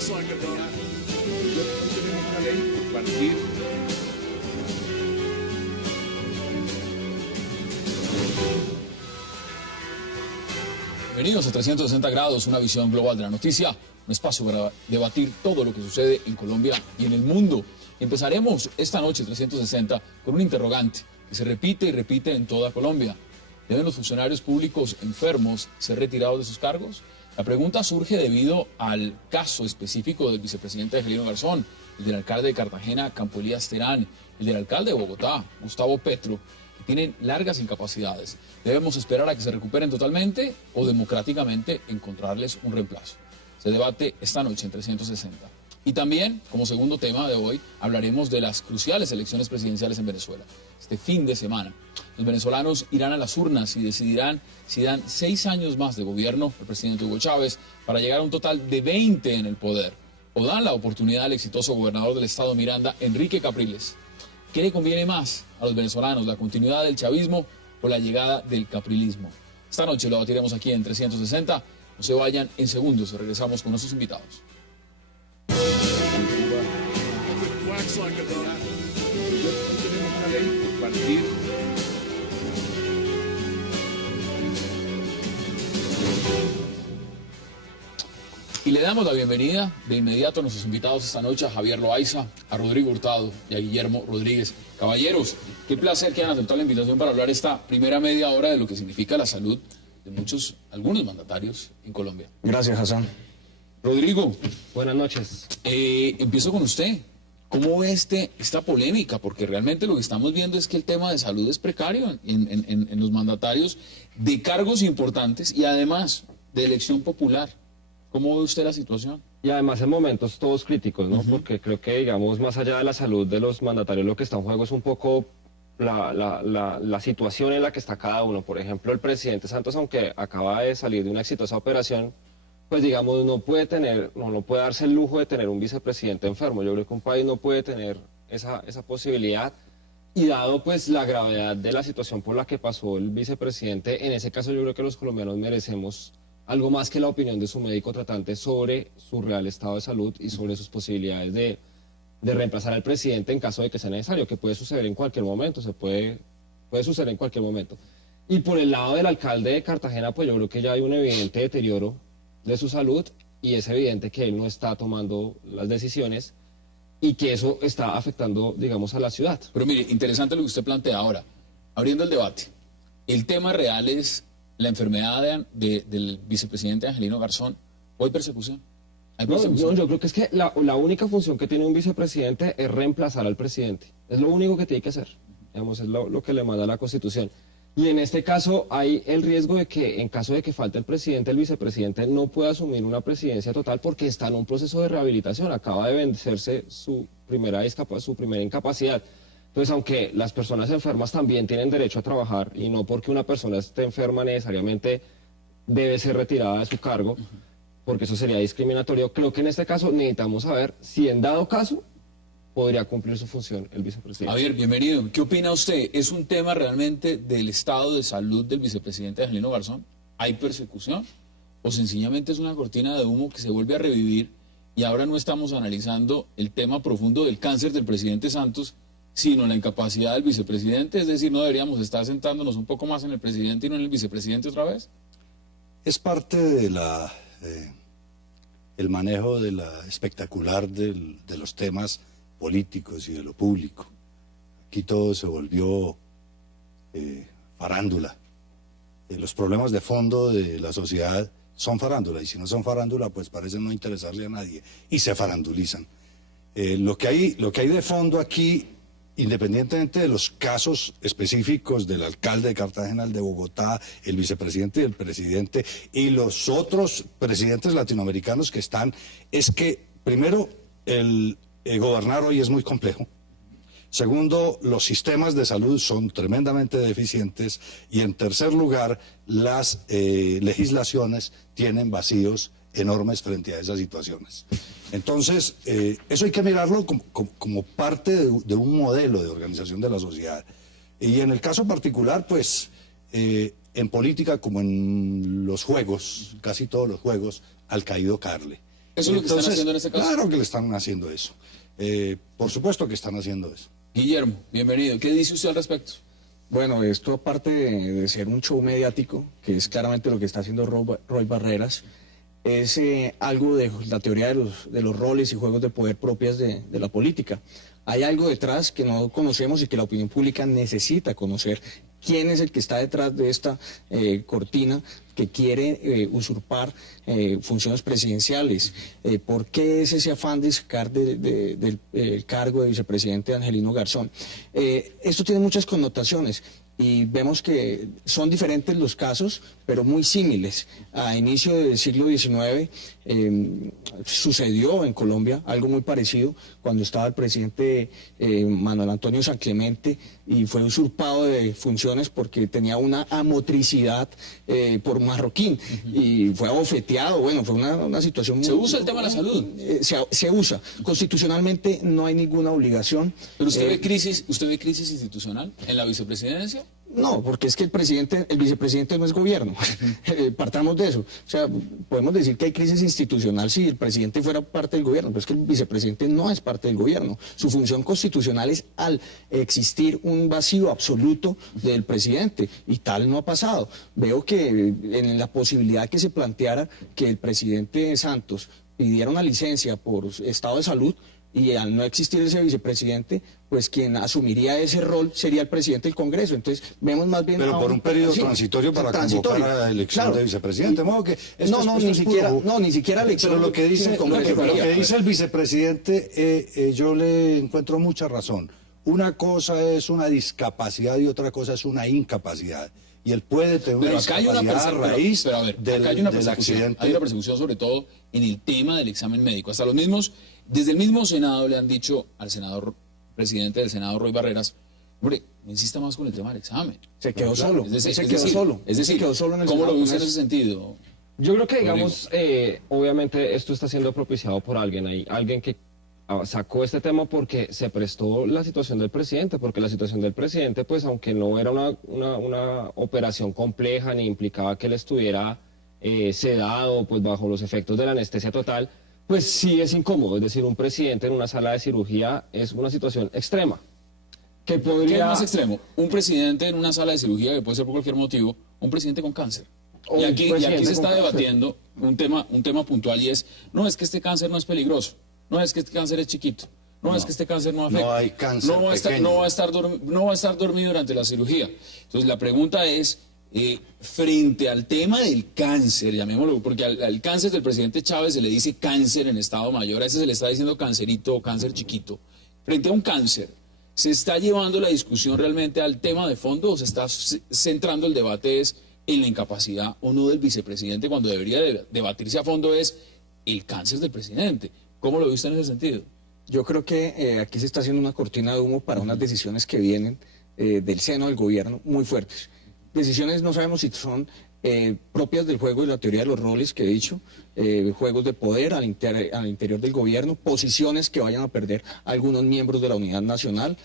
tenemos una ley por partir. Bienvenidos a 360 grados, una visión global de la noticia, un espacio para debatir todo lo que sucede en Colombia y en el mundo. Empezaremos esta noche 360 con un interrogante que se repite y repite en toda Colombia. ¿Deben los funcionarios públicos enfermos ser retirados de sus cargos? La pregunta surge debido al caso específico del vicepresidente Angelino Garzón, el del alcalde de Cartagena, Campo Elías Terán, el del alcalde de Bogotá, Gustavo Petro, que tienen largas incapacidades. ¿Debemos esperar a que se recuperen totalmente o democráticamente encontrarles un reemplazo? Se debate esta noche en 360. Y también, como segundo tema de hoy, hablaremos de las cruciales elecciones presidenciales en Venezuela. Este fin de semana, los venezolanos irán a las urnas y decidirán si dan 6 años más de gobierno al presidente Hugo Chávez para llegar a un total de 20 en el poder, o dan la oportunidad al exitoso gobernador del estado Miranda, Enrique Capriles. ¿Qué le conviene más a los venezolanos, la continuidad del chavismo o la llegada del caprilismo? Esta noche lo debatiremos aquí en 360. No se vayan, en segundos regresamos con nuestros invitados. Tenemos una ley por partir. Y le damos la bienvenida de inmediato a nuestros invitados esta noche, a Javier Loaiza, a Rodrigo Hurtado y a Guillermo Rodríguez. Caballeros, qué placer que hayan aceptado la invitación para hablar esta primera media hora de lo que significa la salud de algunos mandatarios en Colombia. Gracias, Hassan. Rodrigo. Buenas noches. Empiezo con usted. ¿Cómo ve esta polémica? Porque realmente lo que estamos viendo es que el tema de salud es precario en los mandatarios de cargos importantes y además de elección popular. ¿Cómo ve usted la situación? Y además en momentos todos críticos, ¿no? Porque creo que, digamos, más allá de la salud de los mandatarios, lo que está en juego es un poco la situación en la que está cada uno. Por ejemplo, el presidente Santos, aunque acaba de salir de una exitosa operación, pues digamos, no puede darse el lujo de tener un vicepresidente enfermo. Yo creo que un país no puede tener esa posibilidad. Y dado pues la gravedad de la situación por la que pasó el vicepresidente, en ese caso yo creo que los colombianos merecemos algo más que la opinión de su médico tratante sobre su real estado de salud y sobre sus posibilidades de reemplazar al presidente en caso de que sea necesario, que puede suceder en cualquier momento, puede suceder en cualquier momento. Y por el lado del alcalde de Cartagena, pues yo creo que ya hay un evidente deterioro de su salud y es evidente que él no está tomando las decisiones y que eso está afectando, digamos, a la ciudad. Pero mire, interesante lo que usted plantea ahora. Abriendo el debate, el tema real es la enfermedad del vicepresidente Angelino Garzón. ¿O hay persecución? ¿Hay persecución? No, yo creo que es que la única función que tiene un vicepresidente es reemplazar al presidente. Es lo único que tiene que hacer. Digamos, es lo que le manda la Constitución. Y en este caso hay el riesgo de que en caso de que falte el presidente, el vicepresidente no pueda asumir una presidencia total porque está en un proceso de rehabilitación. Acaba de vencerse su primera incapacidad. Entonces, aunque las personas enfermas también tienen derecho a trabajar y no porque una persona esté enferma necesariamente debe ser retirada de su cargo, porque eso sería discriminatorio, creo que en este caso necesitamos saber si en dado caso podría cumplir su función el vicepresidente. Javier, bienvenido. ¿Qué opina usted? ¿Es un tema realmente del estado de salud del vicepresidente Angelino Garzón? ¿Hay persecución? ¿O sencillamente es una cortina de humo que se vuelve a revivir y ahora no estamos analizando el tema profundo del cáncer del presidente Santos, sino la incapacidad del vicepresidente? Es decir, ¿no deberíamos estar sentándonos un poco más en el presidente y no en el vicepresidente otra vez? Es parte de el manejo de la espectacular de los temas políticos y de lo público. Aquí todo se volvió farándula. Los problemas de fondo de la sociedad son farándula, y si no son farándula, pues parecen no interesarle a nadie, y se farandulizan. Lo que hay de fondo aquí, independientemente de los casos específicos del alcalde de Cartagena, el de Bogotá, el vicepresidente y el presidente, y los otros presidentes latinoamericanos que están, es que, primero, gobernar hoy es muy complejo. Segundo, los sistemas de salud son tremendamente deficientes. Y en tercer lugar, las legislaciones tienen vacíos enormes frente a esas situaciones. Entonces, eso hay que mirarlo como parte de un modelo de organización de la sociedad. Y en el caso particular, pues, en política como en los juegos, casi todos los juegos, al caído caerle. ¿Eso es lo que están haciendo en este caso? Claro que le están haciendo eso. Por supuesto que están haciendo eso. Guillermo, bienvenido. ¿Qué dice usted al respecto? Bueno, esto aparte de ser un show mediático, que es claramente lo que está haciendo Roy Barreras, es algo de la teoría de los roles y juegos de poder propias de la política. Hay algo detrás que no conocemos y que la opinión pública necesita conocer. ¿Quién es el que está detrás de esta cortina que quiere usurpar funciones presidenciales? ¿Por qué es ese afán de sacar del cargo de vicepresidente Angelino Garzón? Esto tiene muchas connotaciones y vemos que son diferentes los casos, pero muy símiles. A inicio del siglo XIX sucedió en Colombia algo muy parecido cuando estaba el presidente Manuel Antonio San Clemente y fue usurpado de funciones porque tenía una amotricidad por un marroquín y fue abofeteado. Bueno, fue una situación muy... ¿Se usa el tema de la salud? Se usa. Constitucionalmente no hay ninguna obligación. ¿Pero usted ve crisis institucional en la vicepresidencia? No, porque es que el vicepresidente no es gobierno. Partamos de eso. O sea, podemos decir que hay crisis institucional si el presidente fuera parte del gobierno, pero es que el vicepresidente no es parte del gobierno. Su función constitucional es al existir un vacío absoluto del presidente, y tal no ha pasado. Veo que en la posibilidad que se planteara que el presidente Santos pidiera una licencia por estado de salud, y al no existir ese vicepresidente, pues quien asumiría ese rol sería el presidente del Congreso. Entonces vemos más bien... Pero por un periodo transitorio para convocar a la elección de vicepresidente. Ni siquiera elección. Pero lo que dice el vicepresidente, yo le encuentro mucha razón. Una cosa es una discapacidad y otra cosa es una incapacidad. Y él puede tener una discapacidad a raíz del accidente. Hay una persecución sobre todo en el tema del examen médico. Hasta desde el mismo Senado le han dicho al presidente del Senado, Roy Barreras, hombre, no insista más con el tema del examen. Se quedó solo. Es decir, ¿cómo lo viste en ese sentido? Yo creo que, digamos, obviamente esto está siendo propiciado por alguien. Hay alguien que sacó este tema porque se prestó la situación del presidente, porque la situación del presidente, pues aunque no era una operación compleja ni implicaba que él estuviera sedado, pues bajo los efectos de la anestesia total, pues sí es incómodo. Es decir, un presidente en una sala de cirugía es una situación extrema. ¿Qué es más extremo? Un presidente en una sala de cirugía, que puede ser por cualquier motivo, un presidente con cáncer. Y aquí se está debatiendo un tema puntual, y es, no es que este cáncer no es peligroso, no es que este cáncer es chiquito, no es que este cáncer no afecta, no hay cáncer no va a estar dormido durante la cirugía. Entonces la pregunta es, frente al tema del cáncer, llamémoslo, porque al cáncer del presidente Chávez se le dice cáncer en estado mayor, a ese se le está diciendo cancerito o cáncer chiquito. Frente a un cáncer, ¿se está llevando la discusión realmente al tema de fondo o se está centrando el debate en la incapacidad o no del vicepresidente, cuando debería debatirse a fondo es el cáncer del presidente? ¿Cómo lo viste en ese sentido? Yo creo que aquí se está haciendo una cortina de humo para unas decisiones que vienen del seno del gobierno muy fuertes. Decisiones no sabemos si son propias del juego y la teoría de los roles que he dicho, juegos de poder al interior del gobierno, posiciones que vayan a perder algunos miembros de la unidad nacional,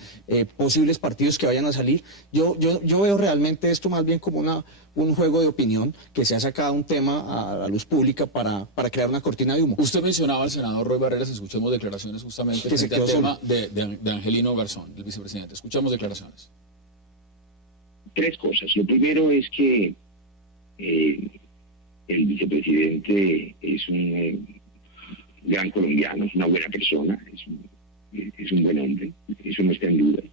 posibles partidos que vayan a salir. Yo veo realmente esto más bien como un juego de opinión que se ha sacado un tema a la luz pública para crear una cortina de humo. Usted mencionaba al senador Roy Barreras, escuchemos declaraciones justamente frente al tema de Angelino Garzón, el vicepresidente. Escuchamos declaraciones. Tres cosas. Lo primero es que el vicepresidente es un gran colombiano, es una buena persona, es un buen hombre, eso no está en duda.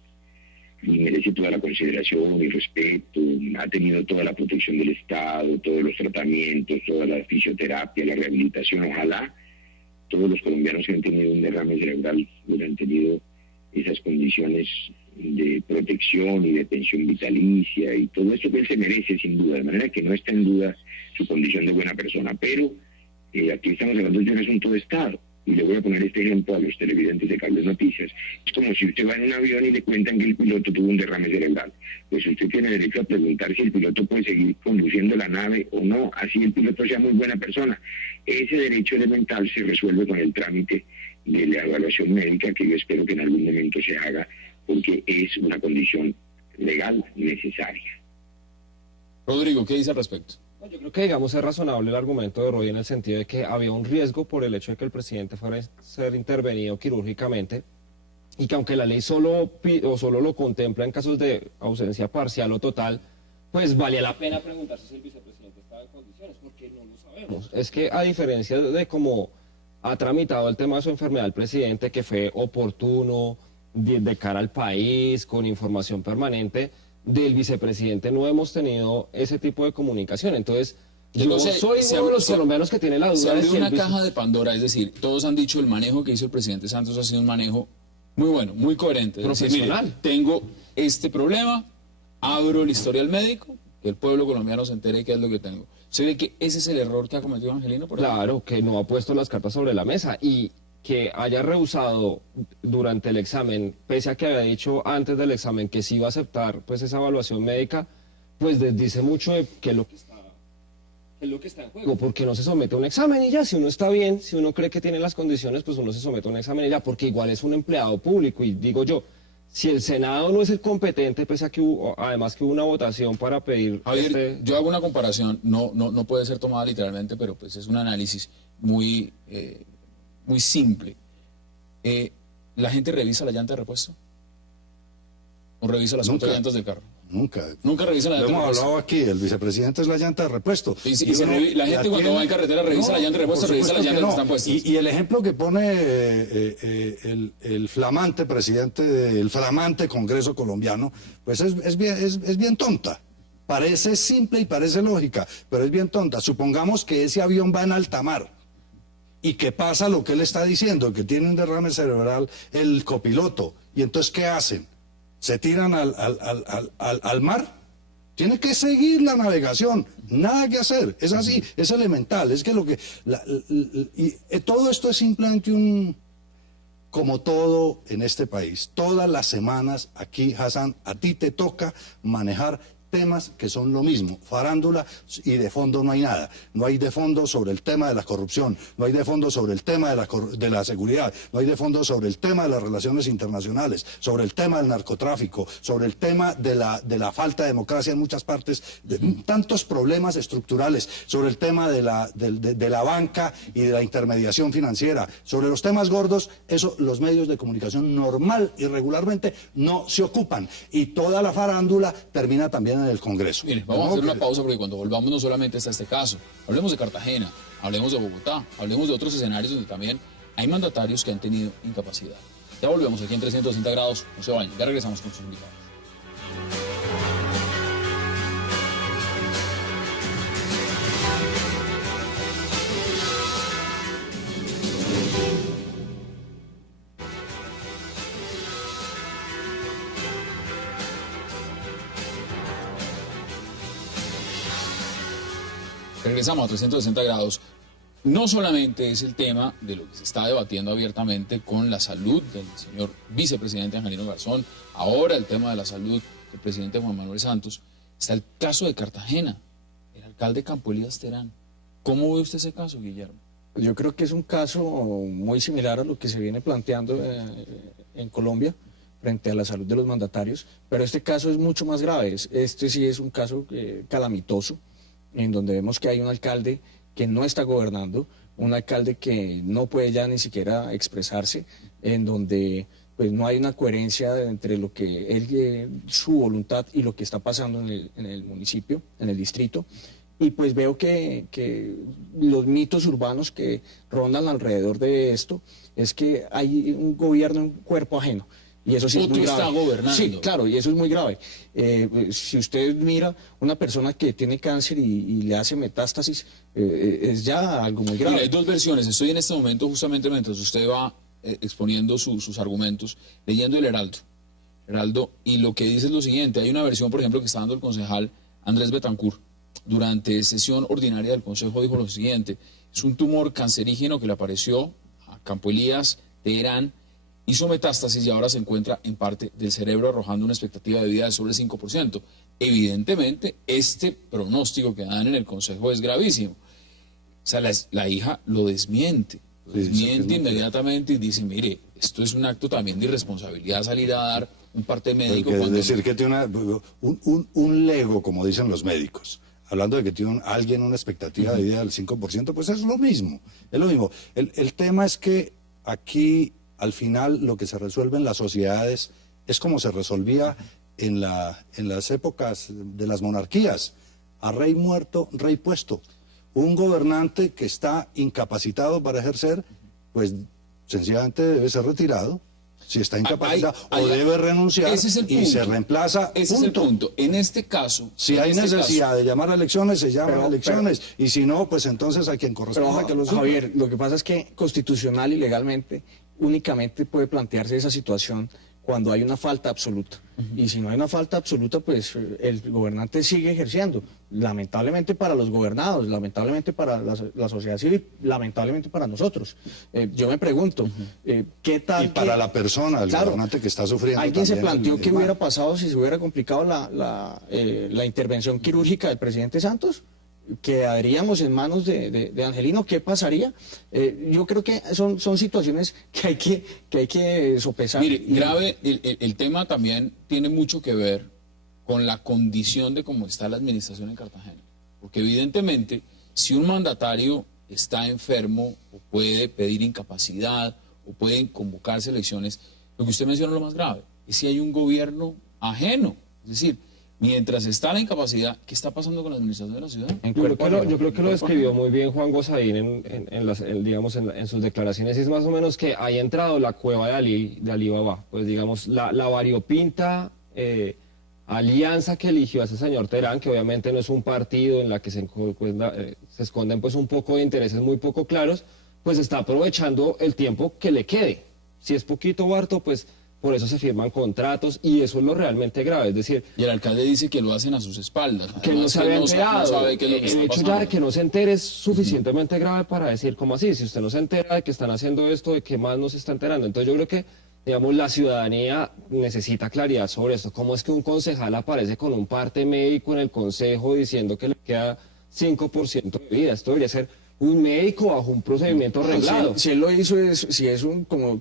Y merece toda la consideración y respeto, ha tenido toda la protección del Estado, todos los tratamientos, toda la fisioterapia, la rehabilitación. Ojalá todos los colombianos que han tenido un derrame cerebral hubieran tenido esas condiciones de protección y de pensión vitalicia y todo esto que él se merece sin duda, de manera que no está en duda su condición de buena persona, pero aquí estamos hablando de un asunto de Estado, y le voy a poner este ejemplo a los televidentes de Cable Noticias. Es como si usted va en un avión y le cuentan que el piloto tuvo un derrame cerebral, pues usted tiene derecho a preguntar si el piloto puede seguir conduciendo la nave o no, así el piloto sea muy buena persona. Ese derecho elemental se resuelve con el trámite de la evaluación médica, que yo espero que en algún momento se haga, porque es una condición legal necesaria. Rodrigo, ¿qué dice al respecto? Yo creo que, digamos, es razonable el argumento de Roy en el sentido de que había un riesgo por el hecho de que el presidente fuera a ser intervenido quirúrgicamente y que aunque la ley solo lo contempla en casos de ausencia parcial o total, pues valía la pena preguntarse si el vicepresidente estaba en condiciones, porque no lo sabemos. Es que a diferencia de cómo ha tramitado el tema de su enfermedad el presidente, que fue oportuno, de cara al país, con información permanente, del vicepresidente no hemos tenido ese tipo de comunicación. Entonces, yo soy uno de los colombianos que tiene la duda. Se abrió si una caja de Pandora, es decir, todos han dicho el manejo que hizo el presidente Santos ha sido un manejo muy bueno, muy coherente. Es decir, profesional. mire, tengo este problema, abro el historial médico, que el pueblo colombiano se entere qué es lo que tengo. ¿Se ve que ese es el error que ha cometido Angelino? Por ejemplo? Claro, que no ha puesto las cartas sobre la mesa y que haya rehusado durante el examen, pese a que había dicho antes del examen que sí iba a aceptar pues esa evaluación médica, pues dice mucho de qué es lo que está en juego, porque no se somete a un examen y ya, si uno está bien, si uno cree que tiene las condiciones, pues uno se somete a un examen y ya, porque igual es un empleado público y digo yo, si el Senado no es el competente, pese a que además que hubo una votación para pedir... Javier, yo hago una comparación, no puede ser tomada literalmente, pero pues es un análisis muy simple. ¿La gente revisa la llanta de repuesto? ¿O revisa las otras llantas del carro? Nunca. Nunca revisa la llanta de Lo hemos repuesto. hablado aquí, el vicepresidente es la llanta de repuesto. La gente cuando va en carretera revisa la llanta de repuesto, revisa las llantas que están puestas. Y el ejemplo que pone el flamante presidente del flamante Congreso colombiano, pues es bien tonta. Parece simple y parece lógica, pero es bien tonta. Supongamos que ese avión va en alta mar y que pasa lo que él está diciendo, que tiene un derrame cerebral el copiloto. ¿Y entonces qué hacen? ¿Se tiran al mar? Tiene que seguir la navegación, nada que hacer, es así, es elemental, es que todo esto es simplemente como todo en este país, todas las semanas aquí, Hassan, a ti te toca manejar temas que son lo mismo, farándula, y de fondo no hay nada. No hay de fondo sobre el tema de la corrupción, no hay de fondo sobre el tema de la seguridad, no hay de fondo sobre el tema de las relaciones internacionales, sobre el tema del narcotráfico, sobre el tema de la falta de democracia en muchas partes, de tantos problemas estructurales, sobre el tema de la banca y de la intermediación financiera, sobre los temas gordos, eso los medios de comunicación normal y regularmente no se ocupan. Y toda la farándula termina también en el Congreso. Mire, vamos a hacer una pausa porque cuando volvamos no solamente está este caso, hablemos de Cartagena, hablemos de Bogotá, hablemos de otros escenarios donde también hay mandatarios que han tenido incapacidad. Ya volvemos aquí en 360 grados, no se vayan, ya regresamos con sus invitados. Regresamos a 360 grados. No solamente es el tema de lo que se está debatiendo abiertamente con la salud del señor vicepresidente Angelino Garzón, ahora el tema de la salud del presidente Juan Manuel Santos, está el caso de Cartagena, el alcalde Campo Elías Terán. ¿Cómo ve usted ese caso, Guillermo? Yo creo que es un caso muy similar a lo que se viene planteando en Colombia frente a la salud de los mandatarios, pero este caso es mucho más grave. Este sí es un caso calamitoso, en donde vemos que hay un alcalde que no está gobernando, un alcalde que no puede ya ni siquiera expresarse, en donde pues no hay una coherencia entre lo que él, su voluntad y lo que está pasando en el municipio, en el distrito. Y pues veo que los mitos urbanos que rondan alrededor de esto es que hay un gobierno en cuerpo ajeno. Y eso sí es muy grave. Está gobernando. Sí, claro, y eso es muy grave. Si usted mira una persona que tiene cáncer y le hace metástasis, es ya algo muy grave. Mira, hay dos versiones. Estoy en este momento, justamente mientras usted va exponiendo sus argumentos, leyendo el Heraldo, y lo que dice es lo siguiente. Hay una versión, por ejemplo, que está dando el concejal Andrés Betancourt. Durante sesión ordinaria del Consejo dijo lo siguiente: es un tumor cancerígeno que le apareció a Campo Elías Terán, hizo metástasis y ahora se encuentra en parte del cerebro, arrojando una expectativa de vida de sobre el 5%. Evidentemente, este pronóstico que dan en el Consejo es gravísimo. O sea, la hija lo desmiente inmediatamente y dice, mire, esto es un acto también de irresponsabilidad salir a dar un parte médico. Es decir, que tiene un lego, como dicen los médicos. hablando de que tiene alguien una expectativa de vida del 5%, pues es lo mismo, es lo mismo. El tema es que aquí, al final, lo que se resuelve en las sociedades es como se resolvía en las épocas de las monarquías: a rey muerto, rey puesto. Un gobernante que está incapacitado para ejercer, pues sencillamente debe ser retirado. Si está incapacitado, o debe renunciar, ese es el y punto. se reemplaza. Ese es el punto. En este caso, Si hay necesidad de llamar a elecciones, se llaman a elecciones. Y si no, pues entonces a quien corresponda que lo suba. Javier, lo que pasa es que constitucional y legalmente únicamente puede plantearse esa situación cuando hay una falta absoluta. Y si no hay una falta absoluta, pues el gobernante sigue ejerciendo. Lamentablemente para los gobernados, lamentablemente para la sociedad civil, lamentablemente para nosotros. Yo me pregunto, ¿qué tal? Y para la persona, el gobernante que está sufriendo. ¿Alguien se planteó qué mal. hubiera pasado si se hubiera complicado la intervención quirúrgica del presidente Santos? ¿Quedaríamos en manos de Angelino? ¿Qué pasaría? Yo creo que son situaciones que hay que sopesar. Mire, grave, el tema también tiene mucho que ver con la condición de cómo está la administración en Cartagena. Porque evidentemente, si un mandatario está enfermo o puede pedir incapacidad o pueden convocarse elecciones, lo que usted menciona es lo más grave, es si hay un gobierno ajeno. Es decir, mientras está la incapacidad, ¿qué está pasando con la administración de la ciudad? Yo creo que lo describió muy bien Juan Gosaín digamos, en sus declaraciones. Es más o menos que haya entrado la cueva de Alí Baba. Pues digamos, la variopinta alianza que eligió a ese señor Terán, que obviamente no es un partido en la que se esconden pues un poco de intereses muy poco claros, pues está aprovechando el tiempo que le quede. Si es poquito o harto, pues por eso se firman contratos y eso es lo realmente grave. Es decir, Y el alcalde dice que lo hacen a sus espaldas. que no Además, se había enterado. no sabe qué es lo que El está hecho ya pasando. de que no se entere es suficientemente grave para decir, ¿cómo así? Si usted no se entera de que están haciendo esto, ¿de qué más no se está enterando? Entonces yo creo que, digamos, la ciudadanía necesita claridad sobre esto. ¿Cómo es que un concejal aparece con un parte médico en el consejo diciendo que le queda 5% de vida? Esto debería ser un médico bajo un procedimiento arreglado. Si él lo hizo, si es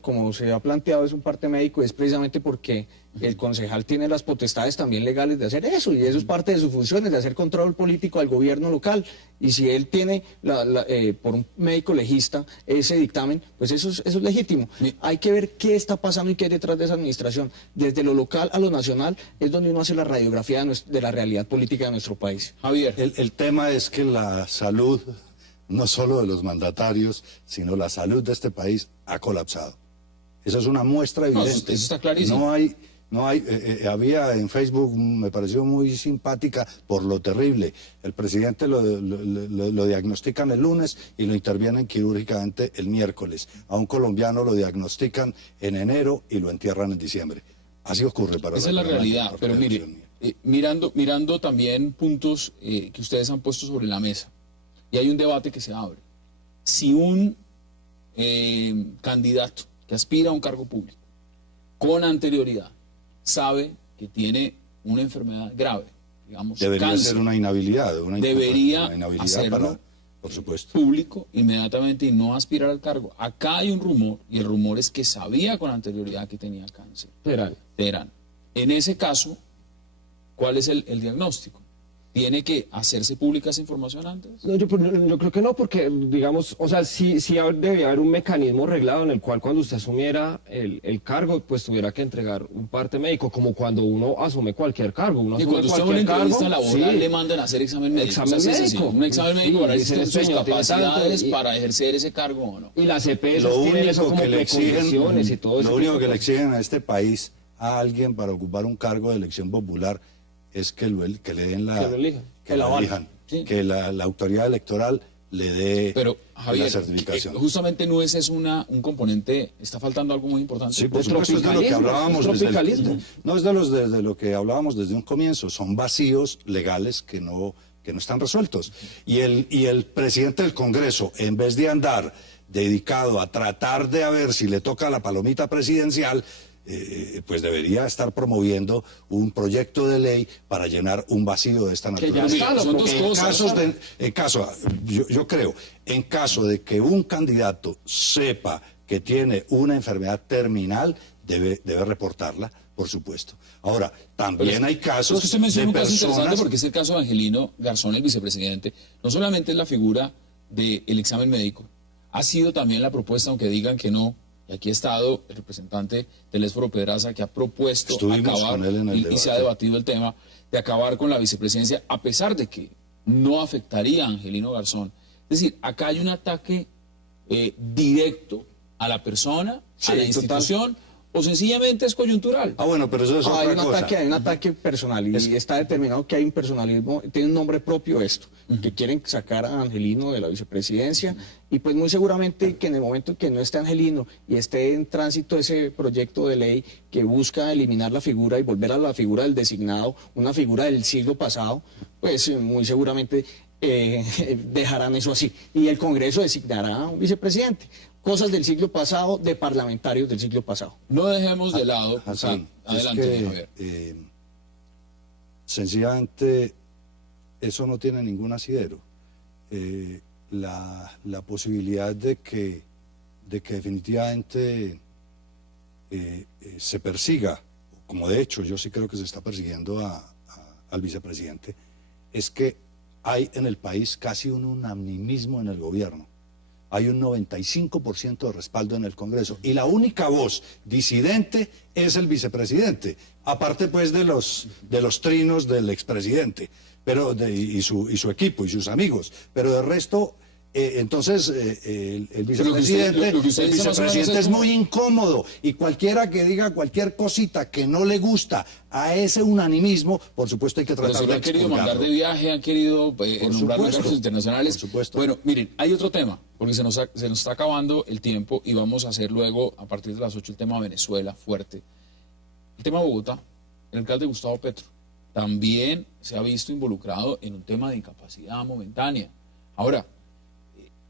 como se ha planteado, es un parte médico, es precisamente porque el concejal tiene las potestades también legales de hacer eso, y eso es parte de sus funciones, de hacer control político al gobierno local. Y si él tiene, por un médico legista, ese dictamen, pues eso es legítimo. Hay que ver qué está pasando y qué hay detrás de esa administración. Desde lo local a lo nacional es donde uno hace la radiografía de la realidad política de nuestro país. Javier, El tema es que la salud, no solo de los mandatarios, sino la salud de este país ha colapsado. Eso es una muestra evidente. eso está clarísimo. Había en Facebook, me pareció muy simpática por lo terrible. El presidente lo diagnostican el lunes y lo intervienen quirúrgicamente el miércoles. A un colombiano lo diagnostican en enero y lo entierran en diciembre. Así ocurre para esa es la realidad. Pero mire, mirando también puntos que ustedes han puesto sobre la mesa, y hay un debate que se abre. Si un candidato que aspira a un cargo público con anterioridad sabe que tiene una enfermedad grave, digamos, debería cáncer, ser una inhabilidad. debería una inhabilidad hacerlo por supuesto. público inmediatamente y no aspirar al cargo. Acá hay un rumor, y el rumor es que sabía con anterioridad que tenía cáncer. Terán. En ese caso, ¿cuál es el diagnóstico? ¿Tiene que hacerse pública esa información antes? No, yo creo que no, porque, digamos, o sea, sí debía haber un mecanismo reglado en el cual cuando usted asumiera el cargo, pues tuviera que entregar un parte médico, como cuando uno asume cualquier cargo. Uno Y asume cuando usted va a una entrevista laboral le mandan a hacer examen médico. Examen médico. Un examen médico para ver si Dicen, tiene sus señor, tiene capacidades tanto, para ejercer ese cargo o no. Y las EPS Lo tienen eso único como que le precondiciones y todo eso. lo único que le exigen a este país a alguien para ocupar un cargo de elección popular es que le den Que lo elijan. que lo elijan, Sí. que la autoridad electoral le dé Pero, Javier, la certificación. justamente no ese es un componente, está faltando algo muy importante. Sí, por de supuesto, es de lo que tropicalismo, hablábamos es tropicalismo. no es desde lo que hablábamos desde un comienzo, son vacíos legales que no están resueltos. Y el presidente del Congreso, en vez de andar dedicado a tratar de ver si le toca la palomita presidencial, pues debería estar promoviendo un proyecto de ley para llenar un vacío de esta naturaleza. ya está, son dos cosas. Yo creo, en caso de que un candidato sepa que tiene una enfermedad terminal, debe reportarla, por supuesto. Ahora, también Pero hay casos es que usted menciona de un caso interesante personas... porque es el caso de Angelino Garzón, el vicepresidente. No solamente es la figura del examen médico, ha sido también la propuesta, aunque digan que no, y aquí ha estado el representante del Esforo Pedraza que ha propuesto Estuvimos acabar, con él en el y se ha debate. debatido el tema de acabar con la vicepresidencia, a pesar de que no afectaría a Angelino Garzón. Es decir, acá hay un ataque directo a la persona, Sí, a la total. institución, o sencillamente es coyuntural. Ah, bueno, pero eso es Hay otra cosa. hay un ataque personal y está determinado que hay un personalismo, tiene un nombre propio esto, que quieren sacar a Angelino de la vicepresidencia y pues muy seguramente que en el momento en que no esté Angelino y esté en tránsito ese proyecto de ley que busca eliminar la figura y volver a la figura del designado, una figura del siglo pasado, pues muy seguramente dejarán eso así y el Congreso designará a un vicepresidente. Cosas del siglo pasado, de parlamentarios del siglo pasado. No dejemos de lado. Hassan, Sí, adelante, es que, Javier. sencillamente eso no tiene ningún asidero. La posibilidad de que definitivamente se persiga, como de hecho yo sí creo que se está persiguiendo al vicepresidente, es que hay en el país casi un unanimismo en el gobierno. Hay un 95% de respaldo en el Congreso y la única voz disidente es el vicepresidente, aparte pues de los trinos del expresidente, pero y su equipo y sus amigos, pero de resto entonces el vicepresidente, lo que usted dice más o menos es como- muy incómodo y cualquiera que diga cualquier cosita que no le gusta a ese unanimismo, por supuesto hay que Pero tratar se lo de han querido mandar expurgarlo. de viaje, han querido nombrar supuesto. cargos internacionales. Por supuesto. Bueno, miren, hay otro tema, porque se nos está acabando el tiempo y vamos a hacer luego, a partir de las 8, el tema Venezuela, fuerte. El tema Bogotá, el alcalde Gustavo Petro, también se ha visto involucrado en un tema de incapacidad momentánea. Ahora,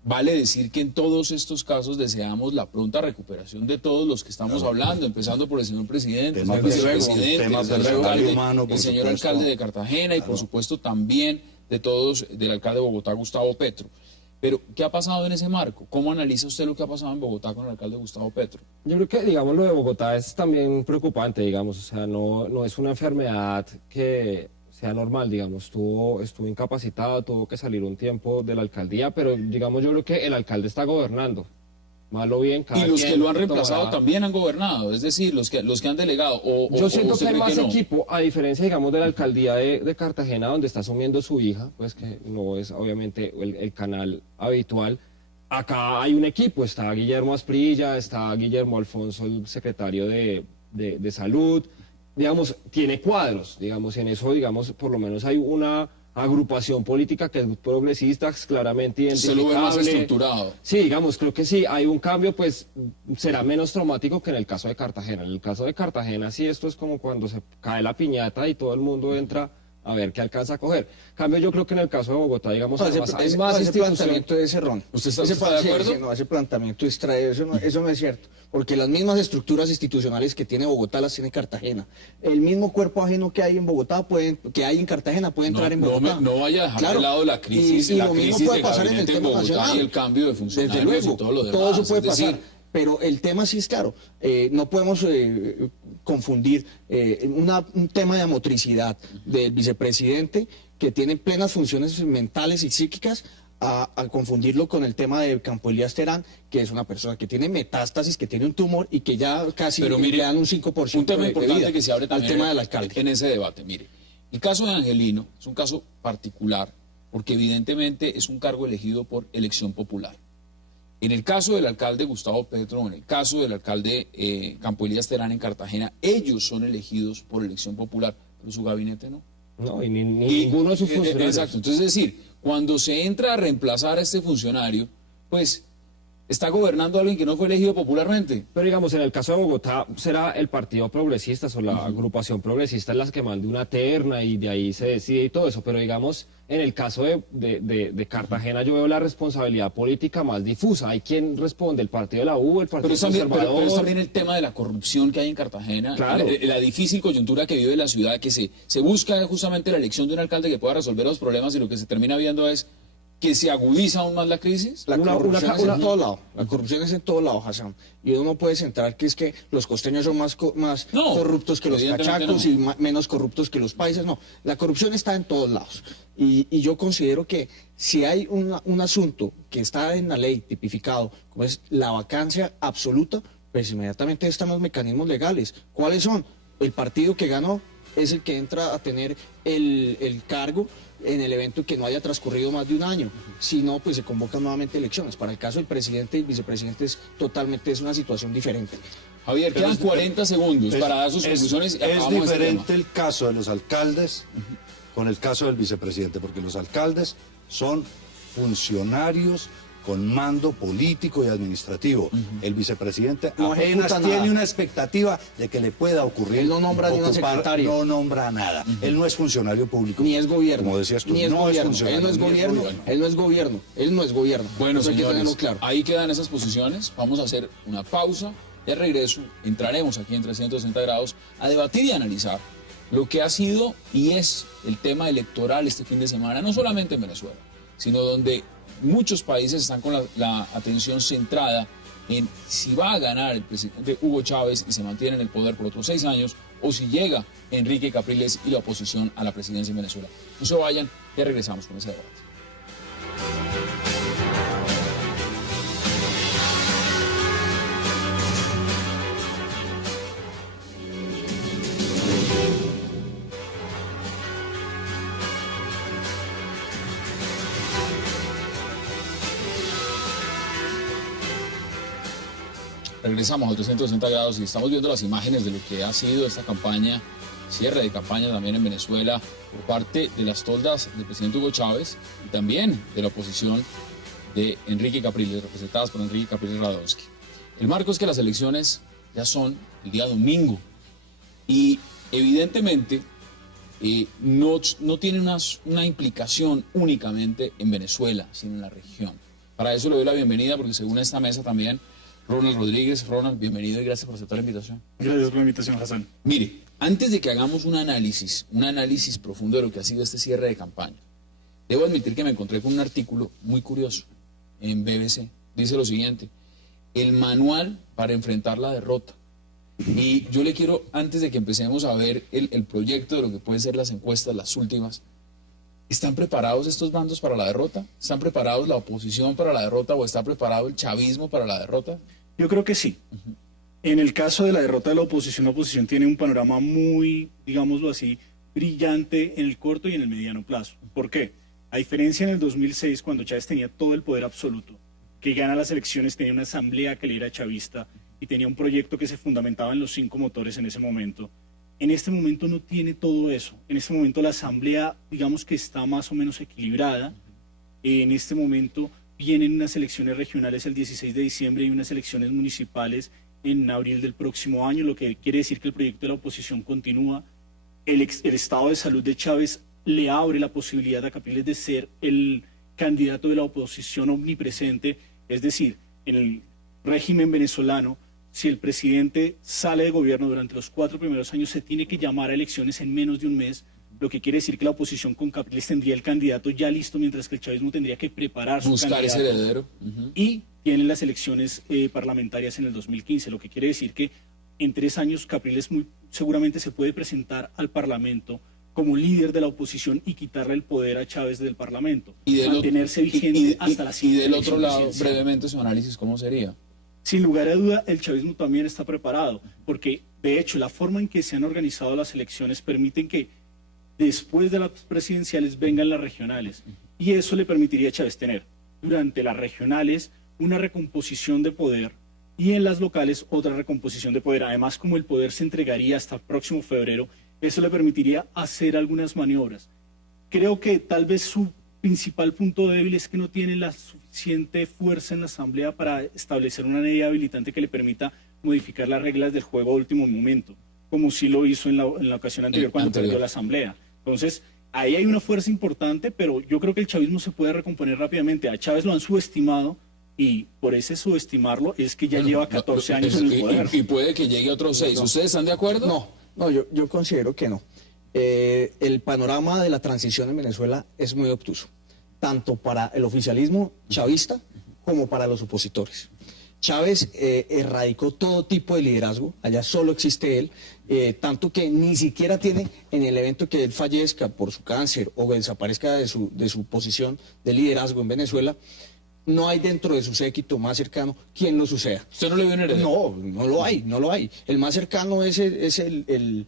vale decir que en todos estos casos deseamos la pronta recuperación de todos los que estamos hablando, empezando por el señor presidente, el Temas señor de- vicepresidente, temas el del señor salario alcalde, humano, por el señor supuesto. alcalde de Cartagena y por supuesto también de todos, del alcalde de Bogotá, Gustavo Petro. Pero, ¿qué ha pasado en ese marco? ¿Cómo analiza usted lo que ha pasado en Bogotá con el alcalde Gustavo Petro? Yo creo que, digamos, lo de Bogotá es también preocupante, digamos, o sea, no es una enfermedad que sea normal, digamos, estuvo incapacitado, tuvo que salir un tiempo de la alcaldía, pero, digamos, yo creo que el alcalde está gobernando, mal o bien, cada Y los que quien lo han reemplazado tomará- también han gobernado, es decir, los que han delegado. Yo siento que hay más no. equipo, a diferencia, digamos, de la alcaldía de Cartagena, donde está asumiendo su hija, pues que no es obviamente el canal habitual. Acá hay un equipo, está Guillermo Asprilla, está Guillermo Alfonso, el secretario de Salud, digamos, tiene cuadros, digamos, y en eso, digamos, por lo menos hay una agrupación política que es progresista, es claramente Se identificable. lo ve más estructurado. Sí, digamos, creo que sí, hay un cambio, pues será menos traumático que en el caso de Cartagena. En el caso de Cartagena, sí, esto es como cuando se cae la piñata y todo el mundo entra a ver qué alcanza a coger. Cambio, yo creo que en el caso de Bogotá, digamos, No, además, hay ese más institución. planteamiento es erróneo. ¿Usted está Ese de acuerdo? Sí, no, ese planteamiento es eso no es cierto, porque las mismas estructuras institucionales que tiene Bogotá las tiene Cartagena. El mismo cuerpo ajeno que hay en Bogotá, que hay en Cartagena, puede entrar en Bogotá. No vaya a dejar Claro. de lado la crisis, Y la lo mismo crisis puede de pasar en el gabinete en tema Bogotá nacional. y el cambio de Desde funcionarios luego, y todo lo demás. todo eso puede Es decir, pasar. Pero el tema sí es claro, no podemos confundir un tema de motricidad del vicepresidente que tiene plenas funciones mentales y psíquicas a confundirlo con el tema de Campo Elías Terán, que es una persona que tiene metástasis, que tiene un tumor y que ya casi pero mire, le dan un 5% un tema de importante vida que se abre al también tema del alcalde. en ese debate. Mire, el caso de Angelino es un caso particular porque evidentemente es un cargo elegido por elección popular. En el caso del alcalde Gustavo Petro, en el caso del alcalde Campo Elías Terán en Cartagena, ellos son elegidos por elección popular, pero su gabinete no. No, y ninguno de sus funcionarios. Exacto. Entonces, es decir, cuando se entra a reemplazar a este funcionario, pues está gobernando alguien que no fue elegido popularmente. Pero digamos, en el caso de Bogotá, será el Partido Progresista o la agrupación progresista la que mande una terna y de ahí se decide y todo eso. Pero digamos, en el caso de Cartagena yo veo la responsabilidad política más difusa. Hay quien responde, el Partido de la U, el Partido Pero es, también, Conservador. pero es también el tema de la corrupción que hay en Cartagena, Claro. la difícil coyuntura que vive la ciudad, que se busca justamente la elección de un alcalde que pueda resolver los problemas y lo que se termina viendo es que se agudiza aún más la crisis. La corrupción es en todo lado. La corrupción es en todo lado, Hassan. Y uno no puede centrar que es que los costeños son más No, corruptos que los evidentemente cachacos no. y menos corruptos que los paisas. No, la corrupción está en todos lados. Y yo considero que si hay un asunto que está en la ley tipificado, como es la vacancia absoluta, pues inmediatamente están los mecanismos legales. ¿Cuáles son? El partido que ganó es el que entra a tener el cargo en el evento que no haya transcurrido más de un año. Si no, pues se convocan nuevamente elecciones. Para el caso del presidente y vicepresidente es una situación diferente. Javier, quedan 40 segundos para dar sus conclusiones. y Es acabamos este diferente tema. el caso de los alcaldes con el caso del vicepresidente, porque los alcaldes son funcionarios con mando político y administrativo. El vicepresidente No apenas ejecuta tiene nada. una expectativa de que le pueda ocurrir. Él no nombra ni una secretaria. No nombra nada. Él no es funcionario público. Ni es gobierno. Como decías tú, Ni es no es gobierno. funcionario. Él no es ni gobierno. Él no es gobierno. Él no es gobierno. Bueno, Eso hay que señores, tenerlo claro. ahí quedan esas posiciones. Vamos a hacer una pausa. De regreso, entraremos aquí en 360 grados a debatir y analizar lo que ha sido y es el tema electoral este fin de semana, no solamente en Venezuela, sino donde muchos países están con la atención centrada en si va a ganar el presidente Hugo Chávez y se mantiene en el poder por otros 6 años, o si llega Enrique Capriles y la oposición a la presidencia en Venezuela. No se vayan, ya regresamos con ese debate. Regresamos a 360 grados y estamos viendo las imágenes de lo que ha sido esta campaña, cierre de campaña también en Venezuela por parte de las toldas del presidente Hugo Chávez y también de la oposición de Enrique Capriles, representadas por Enrique Capriles Radonsky. El marco es que las elecciones ya son el día domingo y evidentemente no tiene una implicación únicamente en Venezuela, sino en la región. Para eso le doy la bienvenida porque según esta mesa también Ronald Rodríguez. Ronald, bienvenido y gracias por aceptar la invitación. Gracias por la invitación, Hassan. Mire, antes de que hagamos un análisis profundo de lo que ha sido este cierre de campaña, debo admitir que me encontré con un artículo muy curioso en BBC. Dice lo siguiente: el manual para enfrentar la derrota. Y yo le quiero, antes de que empecemos a ver el proyecto de lo que pueden ser las encuestas, las últimas, ¿están preparados estos bandos para la derrota? ¿Están preparados la oposición para la derrota o está preparado el chavismo para la derrota? Yo creo que sí. En el caso de la derrota de la oposición tiene un panorama muy, digámoslo así, brillante en el corto y en el mediano plazo. ¿Por qué? A diferencia en el 2006, cuando Chávez tenía todo el poder absoluto, que gana las elecciones, tenía una asamblea que le era chavista y tenía un proyecto que se fundamentaba en los 5 motores en ese momento. En este momento no tiene todo eso. En este momento la asamblea, digamos que está más o menos equilibrada. En este momento vienen unas elecciones regionales el 16 de diciembre y unas elecciones municipales en abril del próximo año, lo que quiere decir que el proyecto de la oposición continúa. El estado de salud de Chávez le abre la posibilidad a Capriles de ser el candidato de la oposición omnipresente, es decir, en el régimen venezolano, si el presidente sale de gobierno durante los 4 primeros años, se tiene que llamar a elecciones en menos de un mes, lo que quiere decir que la oposición con Capriles tendría el candidato ya listo, mientras que el chavismo tendría que preparar su Buscar ese candidato. heredero. Y tienen las elecciones parlamentarias en el 2015, lo que quiere decir que en 3 años Capriles muy seguramente se puede presentar al Parlamento como líder de la oposición y quitarle el poder a Chávez del Parlamento, mantenerse vigente hasta la siguiente Y del otro elección lado, presidencial. brevemente su análisis, ¿cómo sería? Sin lugar a duda, el chavismo también está preparado, porque de hecho la forma en que se han organizado las elecciones permiten que después de las presidenciales vengan las regionales, y eso le permitiría a Chávez tener durante las regionales una recomposición de poder y en las locales otra recomposición de poder. Además, como el poder se entregaría hasta el próximo febrero, eso le permitiría hacer algunas maniobras. Creo que tal vez su principal punto débil es que no tiene la suficiente fuerza en la Asamblea para establecer una ley habilitante que le permita modificar las reglas del juego a último momento, como sí lo hizo en la ocasión anterior cuando perdió la Asamblea. Entonces, ahí hay una fuerza importante, pero yo creo que el chavismo se puede recomponer rápidamente. A Chávez lo han subestimado y por ese subestimarlo es que ya lleva 14 años en el poder. Y puede que llegue a otros 6. ¿Ustedes están de acuerdo? No, yo considero que no. El panorama de la transición en Venezuela es muy obtuso. tanto para el oficialismo chavista como para los opositores. Chávez erradicó todo tipo de liderazgo, allá solo existe él, tanto que ni siquiera tiene, en el evento que él fallezca por su cáncer o desaparezca de su posición de liderazgo en Venezuela, no hay dentro de su séquito más cercano quien lo suceda. ¿Usted no le vio un heredero? No lo hay. El más cercano es el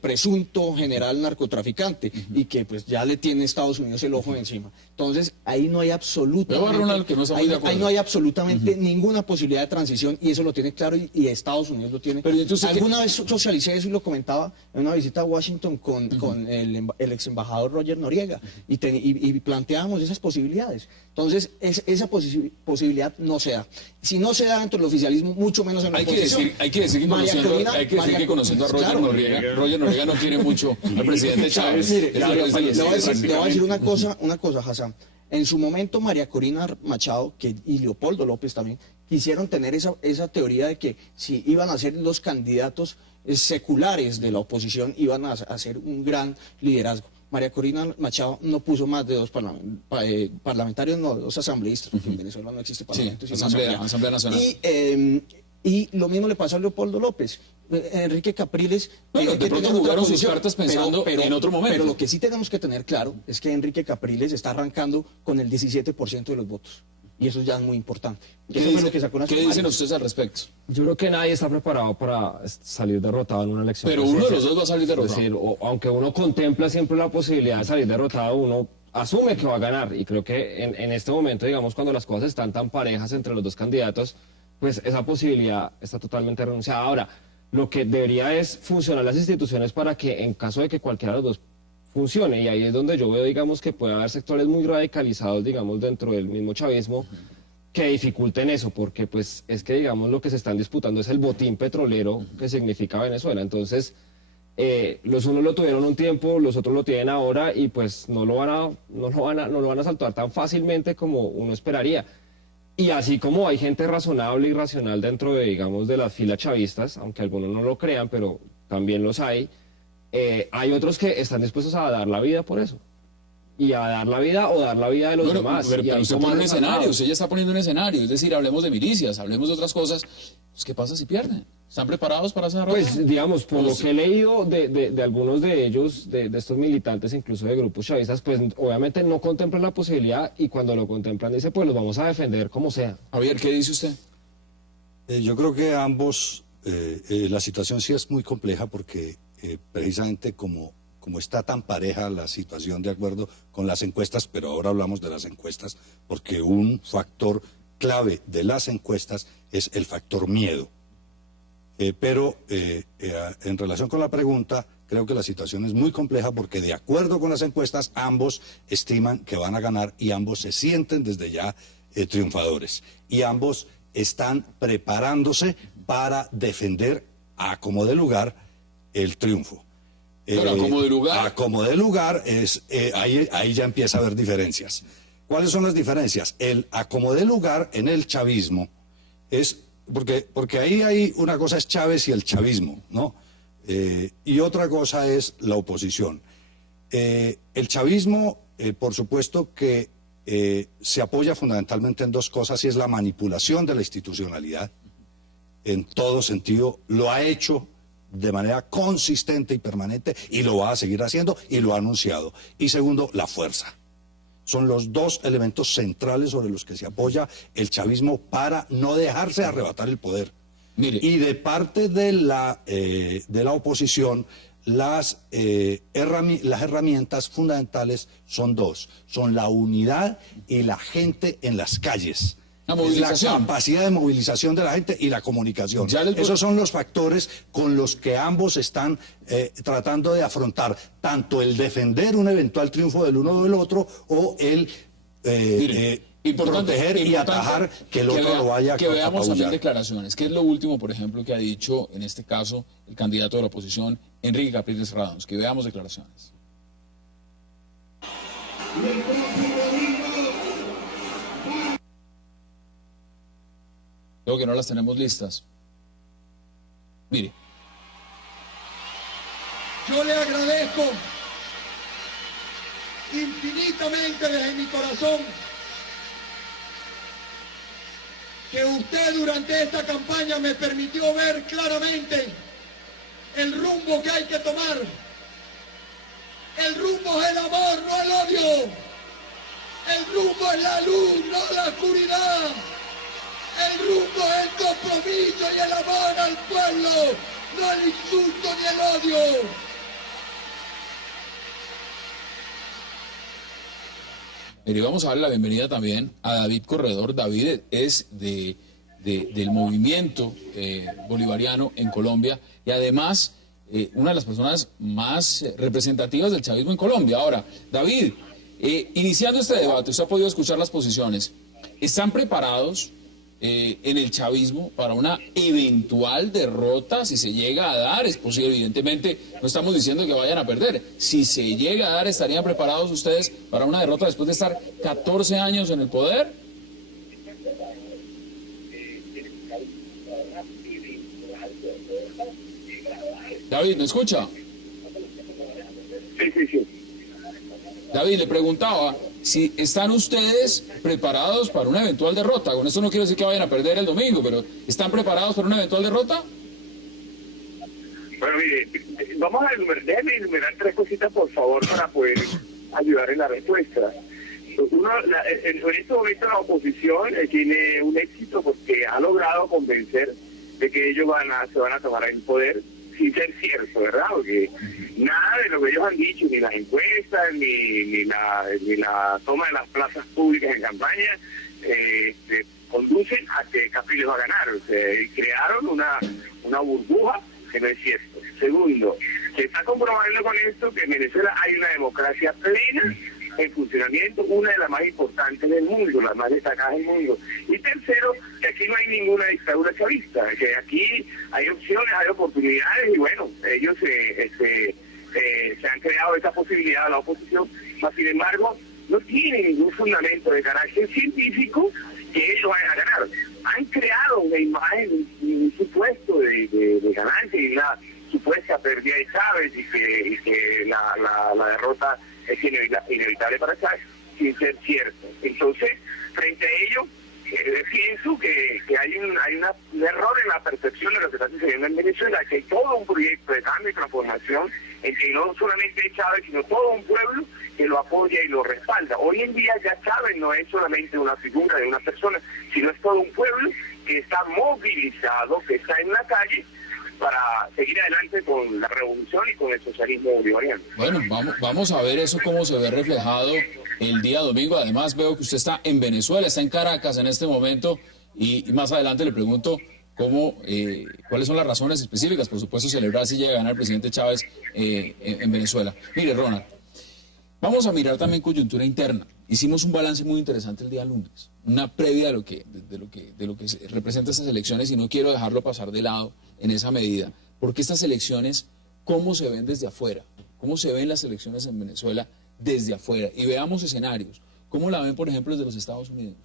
presunto general narcotraficante y que pues ya le tiene Estados Unidos el ojo encima. Entonces ahí no hay absolutamente ninguna posibilidad de transición y eso lo tiene claro y Estados Unidos lo tiene. Pero entonces, alguna vez socialicé eso y lo comentaba en una visita a Washington con el ex embajador Roger Noriega y planteábamos esas posibilidades. Entonces esa posibilidad no se da. Si no se da dentro del oficialismo, mucho menos en la oposición. Hay que decir que conociendo a Roger Noriega, Roger Noriega no quiere mucho al presidente Chávez. Mire, le voy a decir una cosa, Hassan. En su momento María Corina Machado y Leopoldo López también quisieron tener esa teoría de que si iban a ser los candidatos seculares de la oposición, iban a hacer un gran liderazgo. María Corina Machado no puso más de 2 parlamentarios, no, 2 asambleístas, porque en Venezuela no existe parlamento. Sí, Asamblea Nacional. Y lo mismo le pasó a Leopoldo López. Enrique Capriles... Bueno, de pronto jugaron sus cartas pensando en otro momento. Pero lo que sí tenemos que tener claro es que Enrique Capriles está arrancando con el 17% de los votos. Y eso ya es muy importante. ¿Qué dicen ustedes al respecto? Yo creo que nadie está preparado para salir derrotado en una elección. Pero uno de los dos va a salir derrotado. Es decir, aunque uno contempla siempre la posibilidad de salir derrotado, uno asume que va a ganar. Y creo que en este momento, digamos, cuando las cosas están tan parejas entre los dos candidatos, pues esa posibilidad está totalmente renunciada. Ahora, lo que debería es funcionar las instituciones para que en caso de que cualquiera de los dos funcione, y ahí es donde yo veo, digamos, que puede haber sectores muy radicalizados, digamos, dentro del mismo chavismo, que dificulten eso, porque pues es que, digamos, lo que se están disputando es el botín petrolero que significa Venezuela. Entonces, los unos lo tuvieron un tiempo, los otros lo tienen ahora, y pues no lo van a saltar tan fácilmente como uno esperaría. Y así como hay gente razonable y racional dentro de, digamos, de las filas chavistas, aunque algunos no lo crean, pero también los hay otros que están dispuestos a dar la vida por eso. Y a dar la vida o dar la vida de los demás. Pero usted pone un escenario, usted ya está poniendo un escenario, es decir, hablemos de milicias, hablemos de otras cosas. Pues, ¿qué pasa si pierden? ¿Están preparados para esa derrota? Pues, digamos, por lo que he leído de algunos de ellos, de estos militantes, incluso de grupos chavistas, pues obviamente no contemplan la posibilidad y cuando lo contemplan dice, pues los vamos a defender como sea. Javier, ¿qué dice usted? Yo creo que ambos, la situación sí es muy compleja porque precisamente como está tan pareja la situación de acuerdo con las encuestas, pero ahora hablamos de las encuestas, porque un factor clave de las encuestas es el factor miedo. Pero en relación con la pregunta, creo que la situación es muy compleja porque de acuerdo con las encuestas, ambos estiman que van a ganar y ambos se sienten desde ya triunfadores. Y ambos están preparándose para defender a como de lugar el triunfo. Pero a como de lugar. A como de lugar ahí ya empieza a haber diferencias. ¿Cuáles son las diferencias? El a como de lugar en el chavismo es porque ahí hay una cosa es Chávez y el chavismo, ¿no? Y otra cosa es la oposición. El chavismo, por supuesto que se apoya fundamentalmente en 2 cosas y es la manipulación de la institucionalidad. En todo sentido lo ha hecho de manera consistente y permanente y lo va a seguir haciendo y lo ha anunciado. Y segundo, la fuerza. Son los 2 elementos centrales sobre los que se apoya el chavismo para no dejarse arrebatar el poder. Mire. Y de parte de la oposición, las herramientas fundamentales son 2. Son la unidad y la gente en las calles. La movilización. La capacidad de movilización de la gente y la comunicación. Esos son los factores con los que ambos están tratando de afrontar tanto el defender un eventual triunfo del uno o del otro o el proteger y atajar que el otro lo vaya a que veamos también apabullar. Declaraciones. ¿Qué es lo último, por ejemplo, que ha dicho en este caso el candidato de la oposición, Enrique Capriles Radons? Que veamos declaraciones. Creo que no las tenemos listas. Mire. Yo le agradezco infinitamente desde mi corazón que usted durante esta campaña me permitió ver claramente el rumbo que hay que tomar. El rumbo es el amor, no el odio. El rumbo es la luz, no la oscuridad. El rumbo es el compromiso y el amor al pueblo, no el insulto ni el odio. Pero vamos a darle la bienvenida también a David Corredor. David es del movimiento bolivariano en Colombia y además una de las personas más representativas del chavismo en Colombia. Ahora, David, iniciando este debate, usted ha podido escuchar las posiciones. ¿Están preparados en el chavismo para una eventual derrota si se llega a dar? Es posible, evidentemente, no estamos diciendo que vayan a perder. Si se llega a dar, ¿estarían preparados ustedes para una derrota después de estar 14 años en el poder? David, ¿me escucha? Sí. David, le preguntaba si están ustedes preparados para una eventual derrota. Con eso no quiero decir que vayan a perder el domingo, pero ¿están preparados para una eventual derrota? Bueno, mire, déjeme enumerar 3 cositas, por favor, para poder ayudar en la respuesta. En este momento la oposición tiene un éxito porque ha logrado convencer de que ellos se van a tomar el poder, sin ser cierto, ¿verdad? Porque nada de lo que ellos han dicho, ni las encuestas, ni la toma de las plazas públicas en campaña, conducen a que Capriles va a ganar. O sea, crearon una burbuja que no es cierto. Segundo, se está comprobando con esto que en Venezuela hay una democracia plena en funcionamiento, una de las más importantes del mundo, las más destacadas del mundo. Y tercero, que aquí no hay ninguna dictadura chavista, que aquí hay opciones, hay oportunidades, y bueno, ellos se han creado esa posibilidad de la oposición, mas sin embargo, no tienen ningún fundamento de carácter científico que ellos vayan a ganar. Han creado una imagen, un supuesto de ganancia y una supuesta pérdida de Chávez y que la derrota es inevitable para Chávez, sin ser cierto. Entonces, frente a ello, pienso que hay un error en la percepción de lo que está sucediendo en Venezuela, que hay todo un proyecto de cambio y transformación en que no solamente Chávez, sino todo un pueblo que lo apoya y lo respalda. Hoy en día ya Chávez no es solamente una figura de una persona, sino es todo un pueblo que está movilizado, que está en la calle para seguir adelante con la revolución y con el socialismo bolivariano. Bueno, vamos a ver eso cómo se ve reflejado el día domingo. Además veo que usted está en Venezuela, está en Caracas en este momento y más adelante le pregunto cuáles son las razones específicas, por supuesto, celebrar si llega a ganar el presidente Chávez en Venezuela. Mire, Ronald, vamos a mirar también coyuntura interna. Hicimos un balance muy interesante el día lunes, una previa de lo que representa estas elecciones, y no quiero dejarlo pasar de lado en esa medida, porque estas elecciones, ¿cómo se ven desde afuera? ¿Cómo se ven las elecciones en Venezuela desde afuera? Y veamos escenarios. ¿Cómo la ven, por ejemplo, desde los Estados Unidos?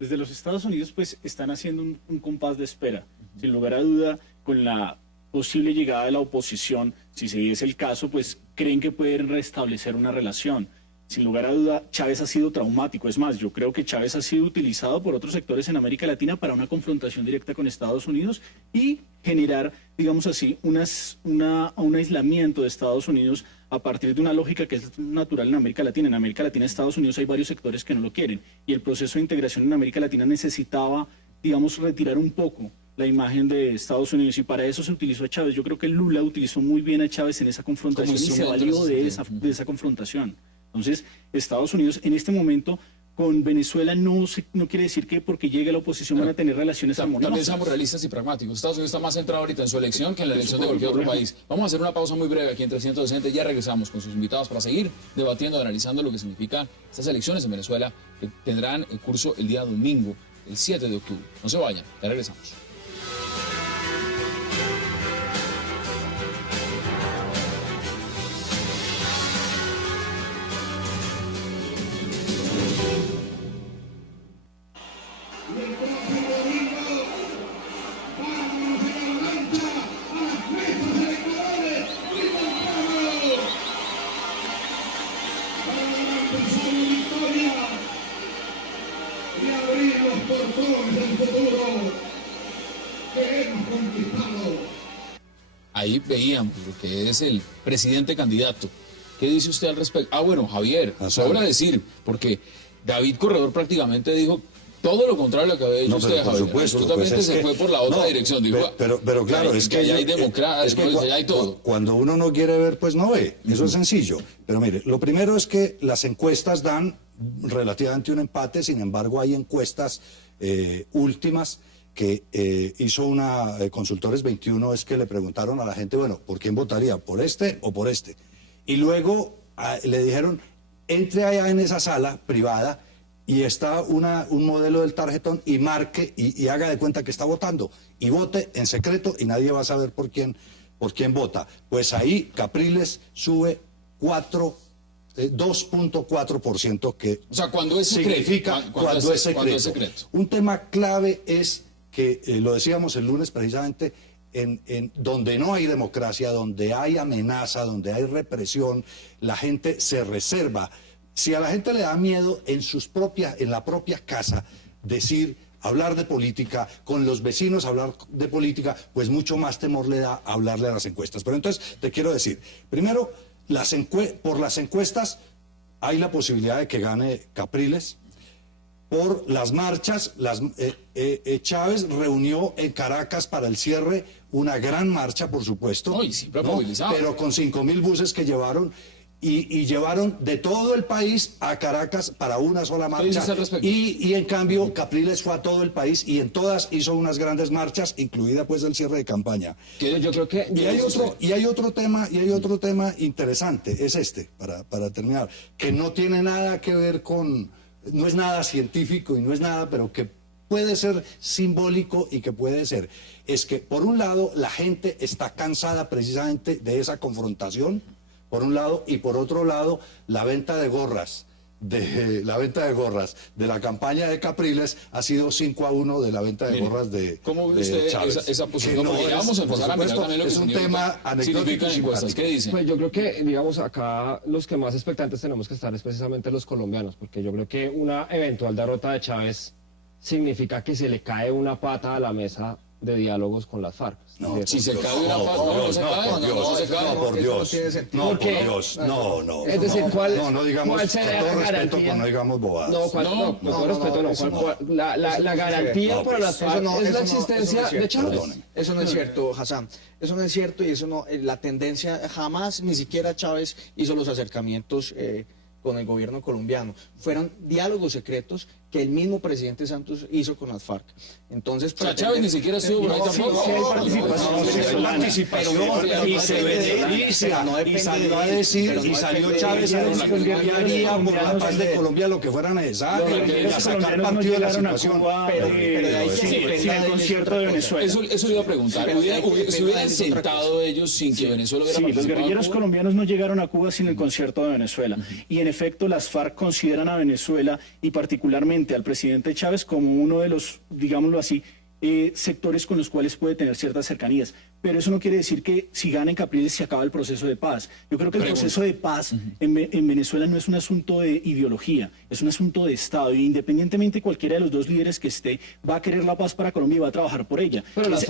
Desde los Estados Unidos, pues, están haciendo un compás de espera. Sin lugar a duda, con la posible llegada de la oposición, si se diese el caso, pues, creen que pueden restablecer una relación. Sin lugar a duda, Chávez ha sido traumático. Es más, yo creo que Chávez ha sido utilizado por otros sectores en América Latina para una confrontación directa con Estados Unidos y generar, digamos así, un aislamiento de Estados Unidos a partir de una lógica que es natural en América Latina. En América Latina, Estados Unidos, hay varios sectores que no lo quieren, y el proceso de integración en América Latina necesitaba, digamos, retirar un poco la imagen de Estados Unidos, y para eso se utilizó a Chávez. Yo creo que Lula utilizó muy bien a Chávez en esa confrontación y se valió de esa confrontación. Entonces, Estados Unidos en este momento con Venezuela no quiere decir que porque llegue la oposición van a tener relaciones armoniosas. También somos realistas y pragmáticos. Estados Unidos está más centrado ahorita en su elección que en la elección de cualquier otro país. Vamos a hacer una pausa muy breve aquí en 360 y ya regresamos con sus invitados para seguir debatiendo, analizando lo que significan estas elecciones en Venezuela que tendrán el curso el día domingo, el 7 de octubre. No se vayan, ya regresamos. Para ahí veíamos lo que es el presidente candidato. ¿Qué dice usted al respecto? Ah, bueno, Javier, sobra decir, porque David Corredor prácticamente dijo todo lo contrario a lo que había dicho usted, por Javier. supuesto, Absolutamente pues se fue por la otra dirección. Dijo, pero claro, es que allá hay democracia, es que allá hay todo. Cuando uno no quiere ver, pues no ve. Eso es sencillo. Pero mire, lo primero es que las encuestas dan relativamente un empate, sin embargo hay encuestas últimas que hizo una Consultores 21, es que le preguntaron a la gente, bueno, ¿por quién votaría? ¿Por este o por este? Y luego le dijeron, entre allá en esa sala privada y está un modelo del tarjetón y marque y haga de cuenta que está votando y vote en secreto y nadie va a saber por quién vota. Pues ahí Capriles sube 2.4%, que o sea, cuando es secreto, significa cuando es secreto. Un tema clave es que, lo decíamos el lunes precisamente, en donde no hay democracia, donde hay amenaza, donde hay represión, la gente se reserva. Si a la gente le da miedo en la propia casa hablar de política, con los vecinos hablar de política, pues mucho más temor le da hablarle a las encuestas. Pero entonces te quiero decir, primero, por las encuestas hay la posibilidad de que gane Capriles. Por las marchas, Chávez reunió en Caracas para el cierre una gran marcha, por supuesto, pero con 5.000 buses que llevaron, y llevaron de todo el país a Caracas para una sola marcha. Y en cambio Capriles fue a todo el país y en todas hizo unas grandes marchas, incluida pues el cierre de campaña. Yo creo que Y hay otro tema interesante, es para terminar, que no tiene nada que ver no es nada científico y no es nada, pero que puede ser simbólico y que puede ser. Es que por un lado la gente está cansada precisamente de esa confrontación, por un lado, y por otro lado la venta de gorras de la campaña de Capriles ha sido 5-1 de la venta de gorras de ¿cómo ve usted esa posición? No, vamos a empezar a mirar también lo que es un tema anecdótico. ¿Qué dicen? Pues yo creo que, digamos, acá los que más expectantes tenemos que estar es precisamente los colombianos, porque yo creo que una eventual derrota de Chávez significa que se le cae una pata a la mesa de diálogos con las FARC. No, si se cae una pata, no se cae. Por Dios. Es decir, no digamos, ¿cuál será con todo la respeto, garantía? pues no digamos bobadas. La garantía para las FARC es la existencia de Chávez. Eso no es cierto, Hassan. Eso no es cierto, y eso no, la tendencia jamás, ni siquiera Chávez hizo los acercamientos con el gobierno colombiano. Fueron diálogos secretos que el mismo presidente Santos hizo con las FARC. Entonces, Chávez ni siquiera estuvo por ahí tampoco. Y se beneficia, y salió a decir, y salió Chávez a decir que haría por la paz de Colombia lo que fuera necesario, y a sacar partido de la situación. el concierto de Venezuela. Eso le iba a preguntar. ¿Se hubieran sentado ellos sin que Venezuela hubiera participado? Los guerrilleros colombianos no llegaron a Cuba sin el concierto de Venezuela. Y en efecto, las FARC consideran a Venezuela y particularmente al presidente Chávez como uno de los, digámoslo así, sectores con los cuales puede tener ciertas cercanías. Pero eso no quiere decir que si gana en Capriles se acaba el proceso de paz. Yo creo que el proceso de paz en Venezuela no es un asunto de ideología, es un asunto de Estado. Y independientemente cualquiera de los dos líderes que esté, va a querer la paz para Colombia y va a trabajar por ella. Pero es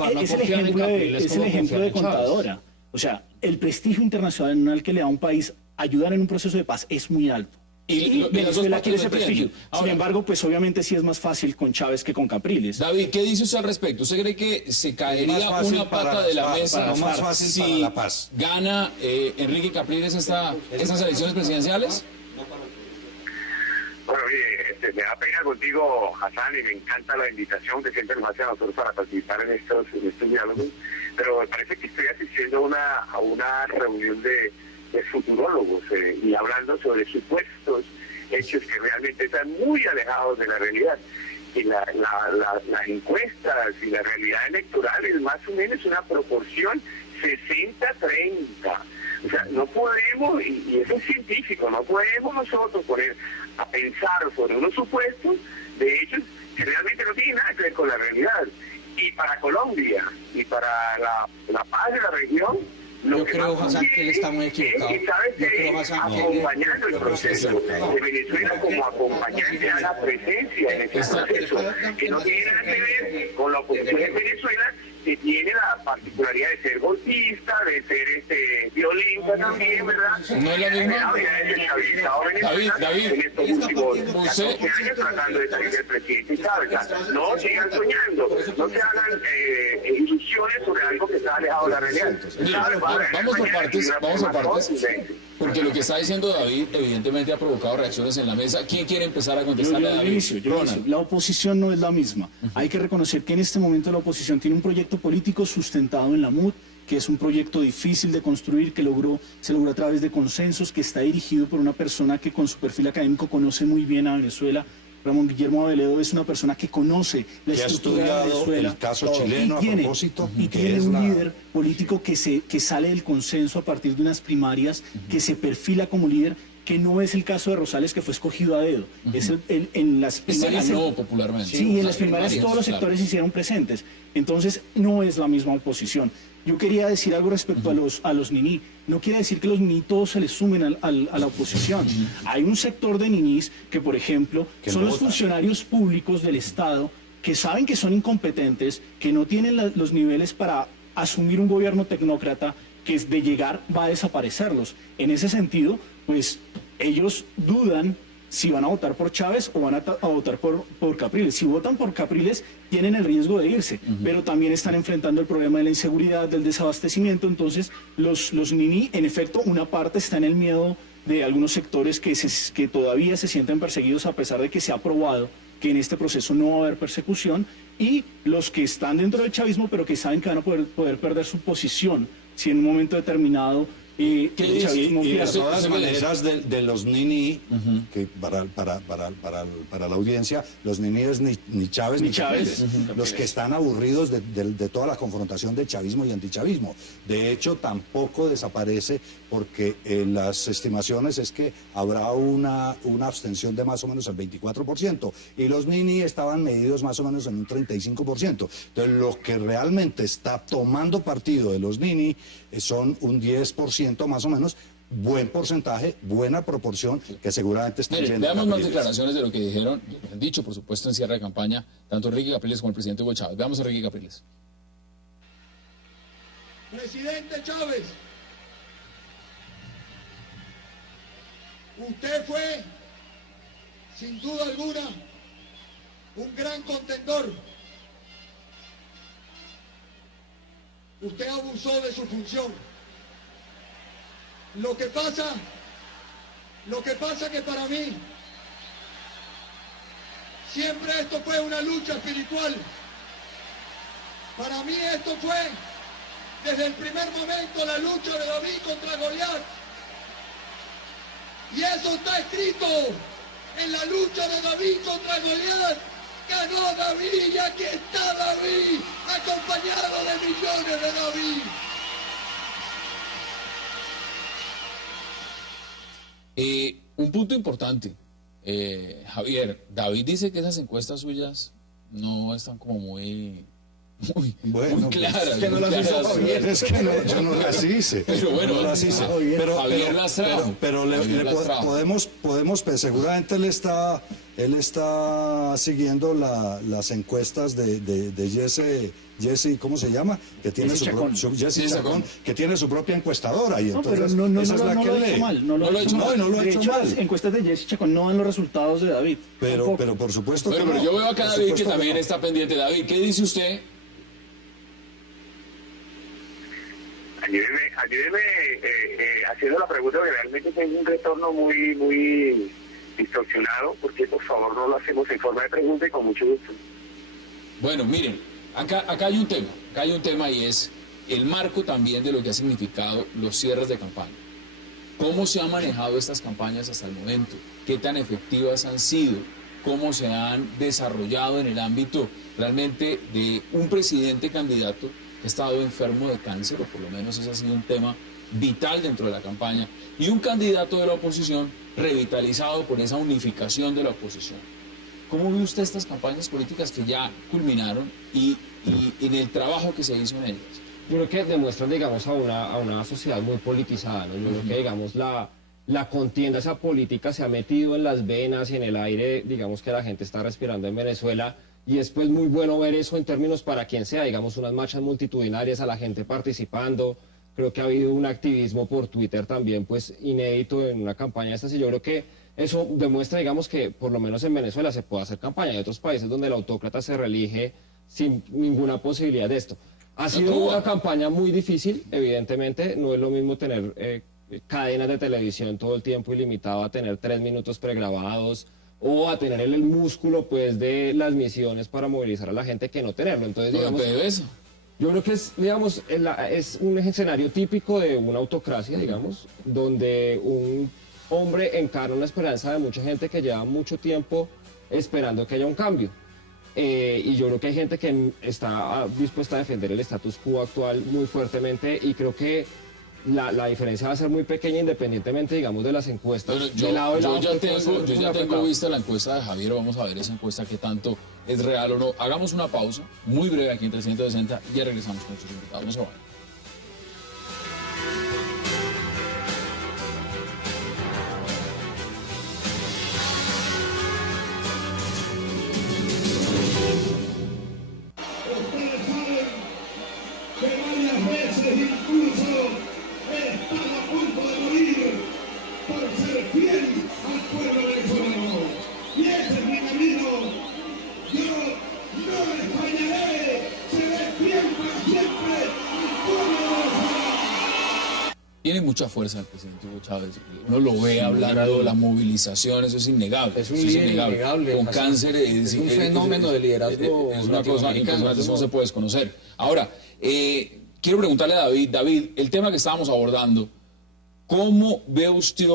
el ejemplo de Contadora. O sea, el prestigio internacional que le da a un país ayudar en un proceso de paz es muy alto. Y Venezuela quiere ese prestigio. Sin embargo, pues obviamente sí es más fácil con Chávez que con Capriles. David, ¿qué dice usted al respecto? ¿Usted cree que se caería una pata de la mesa si gana Enrique Capriles esas elecciones presidenciales? Bueno, oye, me da pena contigo, Hassan, y me encanta la invitación que siempre nos hacen a nosotros para participar en estos diálogos, pero me parece que estoy asistiendo a una reunión de futurólogos y hablando sobre supuestos hechos que realmente están muy alejados de la realidad. Y las encuestas y la realidad electoral es más o menos una proporción 60-30. O sea, no podemos, y eso es científico, no podemos nosotros poner a pensar sobre unos supuestos de hechos que realmente no tienen nada que ver con la realidad. Y para Colombia y para la paz de la región, yo creo, Hassan, que él está muy equivocado. Acompañando el proceso de Venezuela como acompañante a la presencia en este proceso, que no tiene nada que ver con la oposición en Venezuela, que tiene la particularidad de ser golpista, de ser violenta también, ¿verdad? No es la misma. David, en estos últimos usted... 12 años tratando de salir del presidente Chávez. No sigan soñando, no se hagan ilusiones sobre algo que está alejado de la realidad. Vamos por partes, porque lo que está diciendo David evidentemente ha provocado reacciones en la mesa. ¿Quién quiere empezar a contestarle a David? La oposición no es la misma. Hay que reconocer que en este momento la oposición tiene un proyecto político sustentado en la MUD, que es un proyecto difícil de construir, que se logró a través de consensos, que está dirigido por una persona que con su perfil académico conoce muy bien a Venezuela. Ramón Guillermo Aveledo es una persona que conoce la estructura de Venezuela, el caso chileno y tiene un líder político que sale del consenso a partir de unas primarias, que se perfila como líder, que no es el caso de Rosales, que fue escogido a dedo. Es en las primarias no popularmente. Sí, en las primarias todos los sectores se hicieron presentes. Entonces no es la misma oposición. Yo quería decir algo respecto a los niní. No quiere decir que los niní todos se les sumen a la oposición. Hay un sector de niñís que, por ejemplo, son los funcionarios públicos del Estado que saben que son incompetentes, que no tienen los niveles para asumir un gobierno tecnócrata, que es de llegar va a desaparecerlos. En ese sentido, pues ellos dudan si van a votar por Chávez o van a votar por Capriles. Si votan por Capriles, tienen el riesgo de irse, pero también están enfrentando el problema de la inseguridad, del desabastecimiento. Entonces, los niní, en efecto, una parte está en el miedo de algunos sectores que todavía se sienten perseguidos, a pesar de que se ha probado que en este proceso no va a haber persecución, y los que están dentro del chavismo, pero que saben que van a poder perder su posición si en un momento determinado y de todas maneras de los niní, que para la audiencia, los niní es ni Chávez ni Capriles, los que están aburridos de toda la confrontación de chavismo y antichavismo. De hecho, tampoco desaparece, porque las estimaciones es que habrá una abstención de más o menos el 24%, y los niní estaban medidos más o menos en un 35%. Entonces, lo que realmente está tomando partido de los niní son un 10% más o menos, buen porcentaje, buena proporción, que seguramente está yendo. Veamos más declaraciones de lo que dijeron, han dicho, por supuesto, en cierre de campaña, tanto Enrique Capriles como el presidente Hugo Chávez. Veamos a Enrique Capriles. Presidente Chávez, usted fue, sin duda alguna, un gran contendor. Usted abusó de su función. Lo que pasa que para mí siempre esto fue una lucha espiritual. Para mí esto fue desde el primer momento la lucha de David contra Goliat. Y eso está escrito en la lucha de David contra Goliat. Ganó David y aquí está David, acompañado de millones de David. Un punto importante, Javier, David dice que esas encuestas suyas no están como muy claras. Que no las hizo Javier. Es que yo no las hice. Pero bueno, no las hice. Javier las trajo. Pero podemos, pues, seguramente él está siguiendo las encuestas de Jesse, ¿cómo se llama? Que tiene Jesse Chacón, que tiene su propia encuestadora, y entonces esa es la que lee. No lo ha hecho mal. Las mal. encuestas de Jesse Chacón no dan los resultados de David. Pero por supuesto que pero yo veo acá a David que también está pendiente. David, ¿qué dice usted? Ayúdeme haciendo la pregunta, que realmente tengo un retorno muy distorsionado, porque por favor no lo hacemos en forma de pregunta y con mucho gusto. Bueno, miren, acá hay un tema y es el marco también de lo que ha significado los cierres de campaña. ¿Cómo se han manejado estas campañas hasta el momento? ¿Qué tan efectivas han sido? ¿Cómo se han desarrollado en el ámbito realmente de un presidente candidato que ha estado enfermo de cáncer, o por lo menos ese ha sido un tema vital dentro de la campaña, y un candidato de la oposición revitalizado por esa unificación de la oposición? ¿Cómo ve usted estas campañas políticas que ya culminaron y en el trabajo que se hizo en ellas? Yo creo que demuestran, digamos, a una sociedad muy politizada, ¿no? Yo creo que, digamos, la contienda esa política se ha metido en las venas y en el aire, digamos, que la gente está respirando en Venezuela, y es pues muy bueno ver eso en términos para quien sea, digamos unas marchas multitudinarias, a la gente participando. Creo que ha habido un activismo por Twitter también pues inédito en una campaña de estas, y yo creo que eso demuestra, digamos, que por lo menos en Venezuela se puede hacer campaña. Hay otros países donde el autócrata se reelige sin ninguna posibilidad de esto. Ha sido una campaña muy difícil, evidentemente, no es lo mismo tener cadenas de televisión todo el tiempo ilimitado a tener 3 minutos pregrabados, o a tener el músculo pues de las misiones para movilizar a la gente que no tenerlo. Entonces, digamos, yo creo que es, digamos, es un escenario típico de una autocracia, digamos, donde un hombre encarna una esperanza de mucha gente que lleva mucho tiempo esperando que haya un cambio. Y yo creo que hay gente que está dispuesta a defender el status quo actual muy fuertemente, y creo que la diferencia va a ser muy pequeña independientemente, digamos, de las encuestas. Bueno, yo ya tengo vista la encuesta de Javier. Vamos a ver esa encuesta qué tanto es real o no. Hagamos una pausa muy breve aquí en 360 y ya regresamos con nuestros invitados. No se vayan. Tiene mucha fuerza el presidente Hugo Chávez. Uno lo ve hablando de la movilización, eso es innegable. Es un líder innegable. Con cáncer es un fenómeno de liderazgo. Es una cosa impresionante, eso no se puede desconocer. Ahora, quiero preguntarle a David. David, el tema que estábamos abordando, ¿cómo ve usted,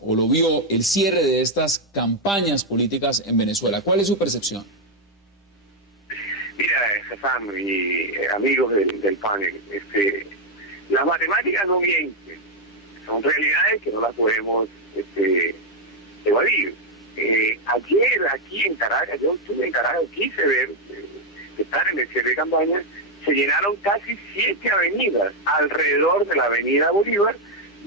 o lo vio el cierre de estas campañas políticas en Venezuela? ¿Cuál es su percepción? Mira, Hassan y amigos del panel, las matemáticas no mienten, son realidades que no las podemos evadir. Ayer aquí en Caracas, yo estuve en Caracas, quise ver, estar en el cierre de campaña, se llenaron casi 7 avenidas alrededor de la avenida Bolívar,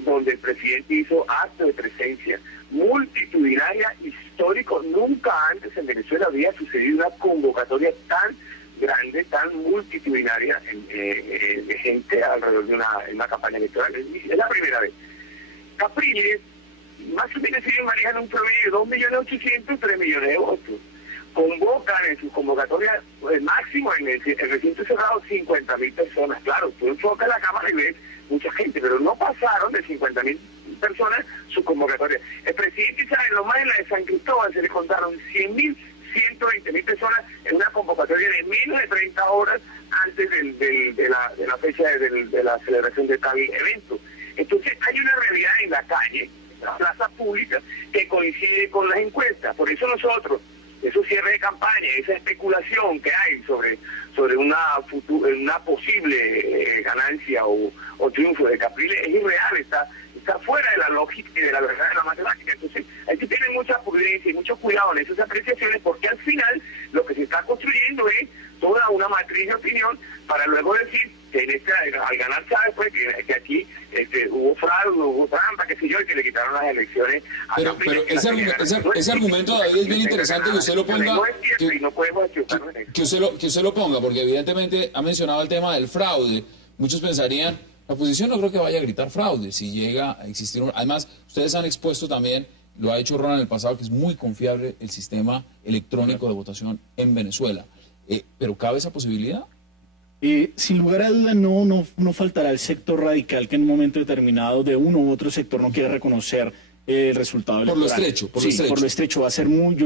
donde el presidente hizo acto de presencia multitudinaria histórico. Nunca antes en Venezuela había sucedido una convocatoria tan grande, tan multitudinaria de gente alrededor de una campaña electoral. Es la primera vez. Capriles, más o menos siguen manejando un promedio de 2.800.000, 3 millones de votos. Convocan en sus convocatorias, el máximo en el recinto cerrado, 50.000 personas. Claro, tú enfocas la cámara y ves mucha gente, pero no pasaron de 50.000 personas su convocatoria. El presidente sabe, nomás en la de San Cristóbal se le contaron 100.000, 120.000 personas en una convocatoria de menos de 30 horas antes de la fecha de la celebración de tal evento. Entonces hay una realidad en la calle, en la plaza pública, que coincide con las encuestas. Por eso nosotros, esos cierres de campaña, esa especulación que hay sobre una posible ganancia o triunfo de Capriles es irreal, está fuera de la lógica y de la verdad de la matemática. Entonces hay que tener mucha prudencia y mucho cuidado en esas apreciaciones, porque al final lo que se está construyendo es toda una matriz de opinión para luego decir que al ganar Chávez, pues que aquí hubo fraude, hubo trampa, qué sé yo, y que le quitaron las elecciones a Capriles. Pero ese argumento, David, es bien interesante que usted lo ponga, que usted lo ponga, porque evidentemente ha mencionado el tema del fraude. Muchos pensarían, la oposición no creo que vaya a gritar fraude si llega a existir además, ustedes han expuesto también, lo ha hecho Ron en el pasado, que es muy confiable el sistema electrónico de votación en Venezuela. ¿Pero cabe esa posibilidad? Sin lugar a duda no faltará el sector radical que en un momento determinado de uno u otro sector no quiere reconocer el resultado electoral. Por lo estrecho. Va a ser muy...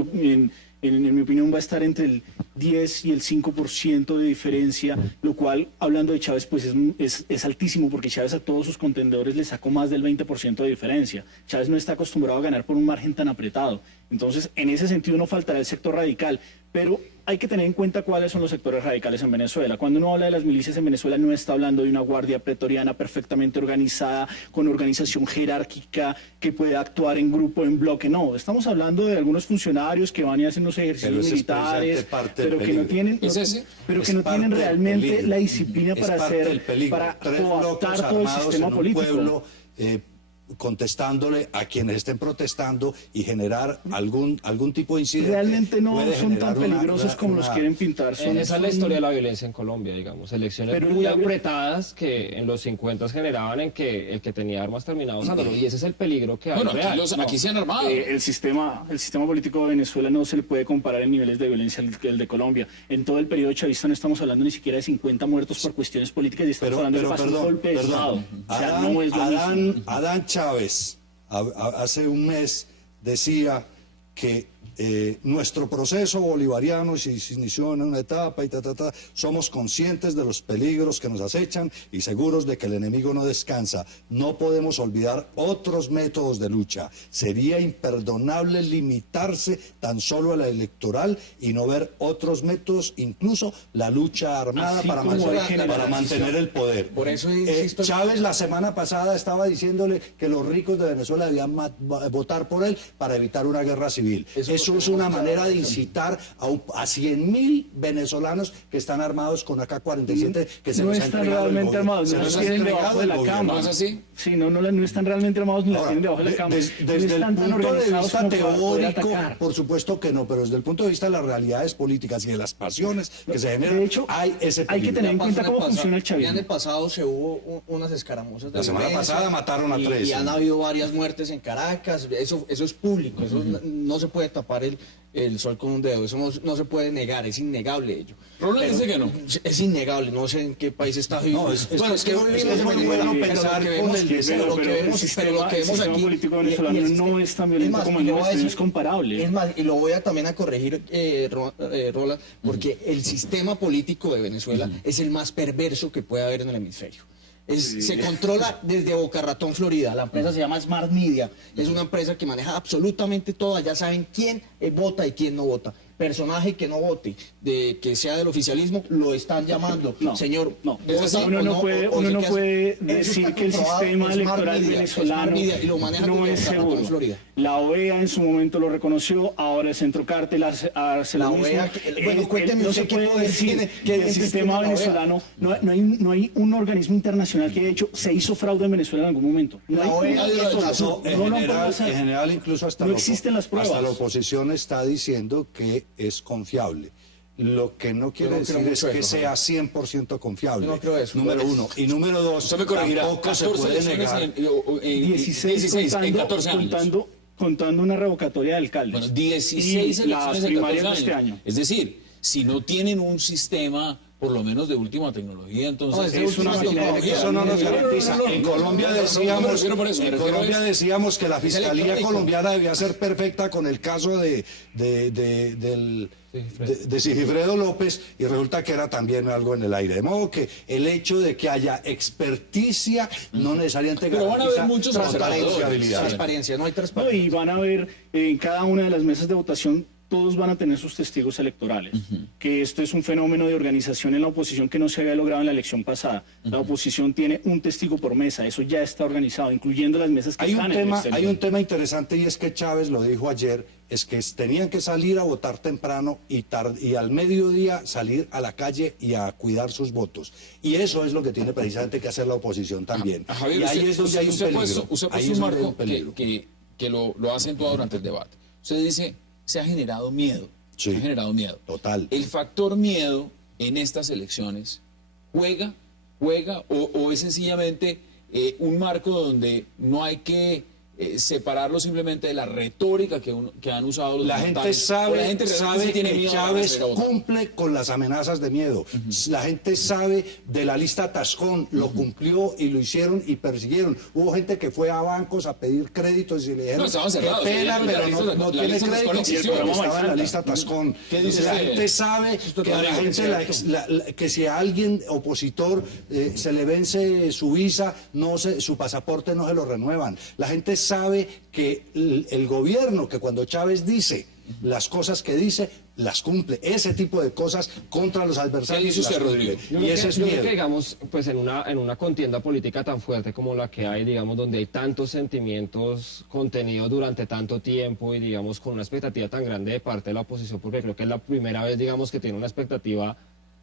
En mi opinión va a estar entre el 10 y el 5% de diferencia, lo cual, hablando de Chávez, pues es altísimo, porque Chávez a todos sus contendores le sacó más del 20% de diferencia. Chávez no está acostumbrado a ganar por un margen tan apretado. Entonces, en ese sentido no faltará el sector radical, pero hay que tener en cuenta cuáles son los sectores radicales en Venezuela. Cuando uno habla de las milicias en Venezuela no está hablando de una guardia pretoriana perfectamente organizada, con organización jerárquica, que puede actuar en grupo, en bloque. No, estamos hablando de algunos funcionarios que van y hacen los ejercicios militares, pero que no tienen, realmente la disciplina para cooptar todo el sistema político. contestándole a quienes estén protestando y generar algún tipo de incidente. Realmente no puede son tan generar peligrosos como los quieren pintar. Esa es la historia de la violencia en Colombia, digamos. Elecciones Pero muy apretadas que en los 50 generaban en que el que tenía armas terminaba usándolo. Y ese es el peligro que hay Bueno, real. aquí se han armado. El sistema político de Venezuela no se le puede comparar en niveles de violencia al de Colombia. En todo el periodo chavista no estamos hablando ni siquiera de 50 muertos por cuestiones políticas y estamos hablando de un golpe de Estado. O sea, no es lo mismo. Adán Chávez hace un mes decía que nuestro proceso bolivariano se inició en una etapa y somos conscientes de los peligros que nos acechan y seguros de que el enemigo no descansa. No podemos olvidar otros métodos de lucha. Sería imperdonable limitarse tan solo a la electoral y no ver otros métodos, incluso la lucha armada para mantener el poder. Por eso insisto, Chávez la semana pasada estaba diciéndole que los ricos de Venezuela debían votar por él para evitar una guerra civil. Eso es una manera de incitar a 100.000 venezolanos que están armados con AK-47 que se no nos ha están entregado realmente armados, no los los ha tienen entregado debajo de el la gobierno. cama. ¿No es así? Sí, no están realmente armados ni los tienen debajo de la cama. Desde no el están tan punto de organizados vista como para poder teórico, atacar. por supuesto que no, pero desde el punto de vista de las realidades políticas y de las pasiones que se generan, De hecho, hay ese hay que peligro. tener en cuenta cómo funciona el el chavismo. año pasado se hubo unas escaramuzas de La semana violencia pasada mataron a 3. y han habido varias muertes en Caracas. Eso es público, eso no se puede tapar el sol con un dedo, eso no se puede negar, es innegable ello. Roland dice que no. Es innegable, no sé en qué país está viviendo. No, es que no vivimos es en muy Venezuela, bueno pero pensar lo que con vemos- el pero deseo, lo que vemos- pero lo que el vemos sistema aquí político y venezolano el no sistema- es tan violento más, como y el lo voy a nuestro, no decir- es comparable. Es más, y lo voy a también a corregir, Roland, porque el sistema político de Venezuela es el más perverso que puede haber en el hemisferio. Se controla desde Boca Ratón, Florida. La empresa se llama Smart Media. Es una empresa que maneja absolutamente todo. Ya saben quién vota y quién no vota. Personaje que no vote, que sea del oficialismo, lo están llamando. No, Señor, no. ¿vota Uno o no puede, o uno se no queda- puede Eso decir está que el comprobado sistema en Smart electoral Media, venezolano Smart Media, y lo manejan no desde es Boca Ratón, seguro. Florida. La OEA en su momento lo reconoció, ahora el Centro Cártel hace La lo mismo. OEA, bueno, cuénteme no usted se qué puede poder decir tiene- que qué el dientes sistema tiene la OEA. venezolano, no hay un organismo internacional que haya hecho, se hizo fraude en Venezuela en algún momento. No La hay OEA un- hizo la- no, En no lo general, puede hacer. en general, incluso hasta No existen las pruebas. hasta la oposición está diciendo que es confiable. Lo que no quiere no decir creo es mucho que eso, sea 100% confiable. Yo no creo eso. Número uno. Y número dos, Usted me corregirá. tampoco se 14 puede elecciones negar. en 16 en 14 años. contando una revocatoria de alcaldes. Bueno, 16 y las elecciones en primarias 14 de este años. año. Es decir, si no tienen un sistema, por lo menos de última tecnología, entonces... No, es una última tecnología. Eso no nos No, no, garantiza. no, no, En no, Colombia no, no, no, decíamos, me refiero por eso, me en refiero Colombia es- decíamos que la fiscalía electrónico. colombiana debía ser perfecta con el caso de Sigifredo López, y resulta que era también algo en el aire. De modo que el hecho de que haya experticia no necesariamente Pero van a haber garantiza muchos transparencia, observadores. habilidad. Transparencia, no hay No, transparencia. y van a ver en cada una de las mesas de votación, todos van a tener sus testigos electorales. Que esto es un fenómeno de organización en la oposición que no se había logrado en la elección pasada. La oposición tiene un testigo por mesa, eso ya está organizado, incluyendo las mesas que Hay están un en el tema, exterior. hay un tema interesante, y es que Chávez lo dijo ayer, es que tenían que salir a votar temprano y al mediodía salir a la calle y a cuidar sus votos. Y eso es lo que tiene precisamente que hacer la oposición también. Javier, y ahí usted, es donde hay un usted ha peligro. puesto Ahí un es donde hay marco peligro. que lo ha acentuado durante el debate. Usted dice, se ha generado miedo. Sí. Se ha generado miedo. Total. El factor miedo en estas elecciones juega o es sencillamente un marco donde no hay que separarlo simplemente de la retórica que han usado los La gente mandatarios, o sabe, la gente realmente sabe sí tiene que miedo a Chávez salir a votar. cumple con las amenazas de miedo. La gente sabe de la lista Tascón, lo cumplió y lo hicieron y persiguieron. Hubo gente que fue a bancos a pedir créditos y le dijeron, No, estaban cerrados, qué pena, sí, pero la lista- no la tiene lista Tascón crédito. existió, Y el programa Más estaba en la Alta. lista Tascón. ¿Qué dice La usted? gente sabe que si a alguien opositor se le vence su visa, su pasaporte no se lo renuevan. La gente sabe que el gobierno, que cuando Chávez dice las cosas que dice, las cumple. Ese tipo de cosas contra los adversarios. ¿Qué dice usted, las cumple. Rodrigo? Yo Y creo ese que- es yo creo miedo. que, digamos, pues en una contienda política tan fuerte como la que hay, digamos, donde hay tantos sentimientos contenidos durante tanto tiempo y, digamos, con una expectativa tan grande de parte de la oposición, porque creo que es la primera vez, digamos, que tiene una expectativa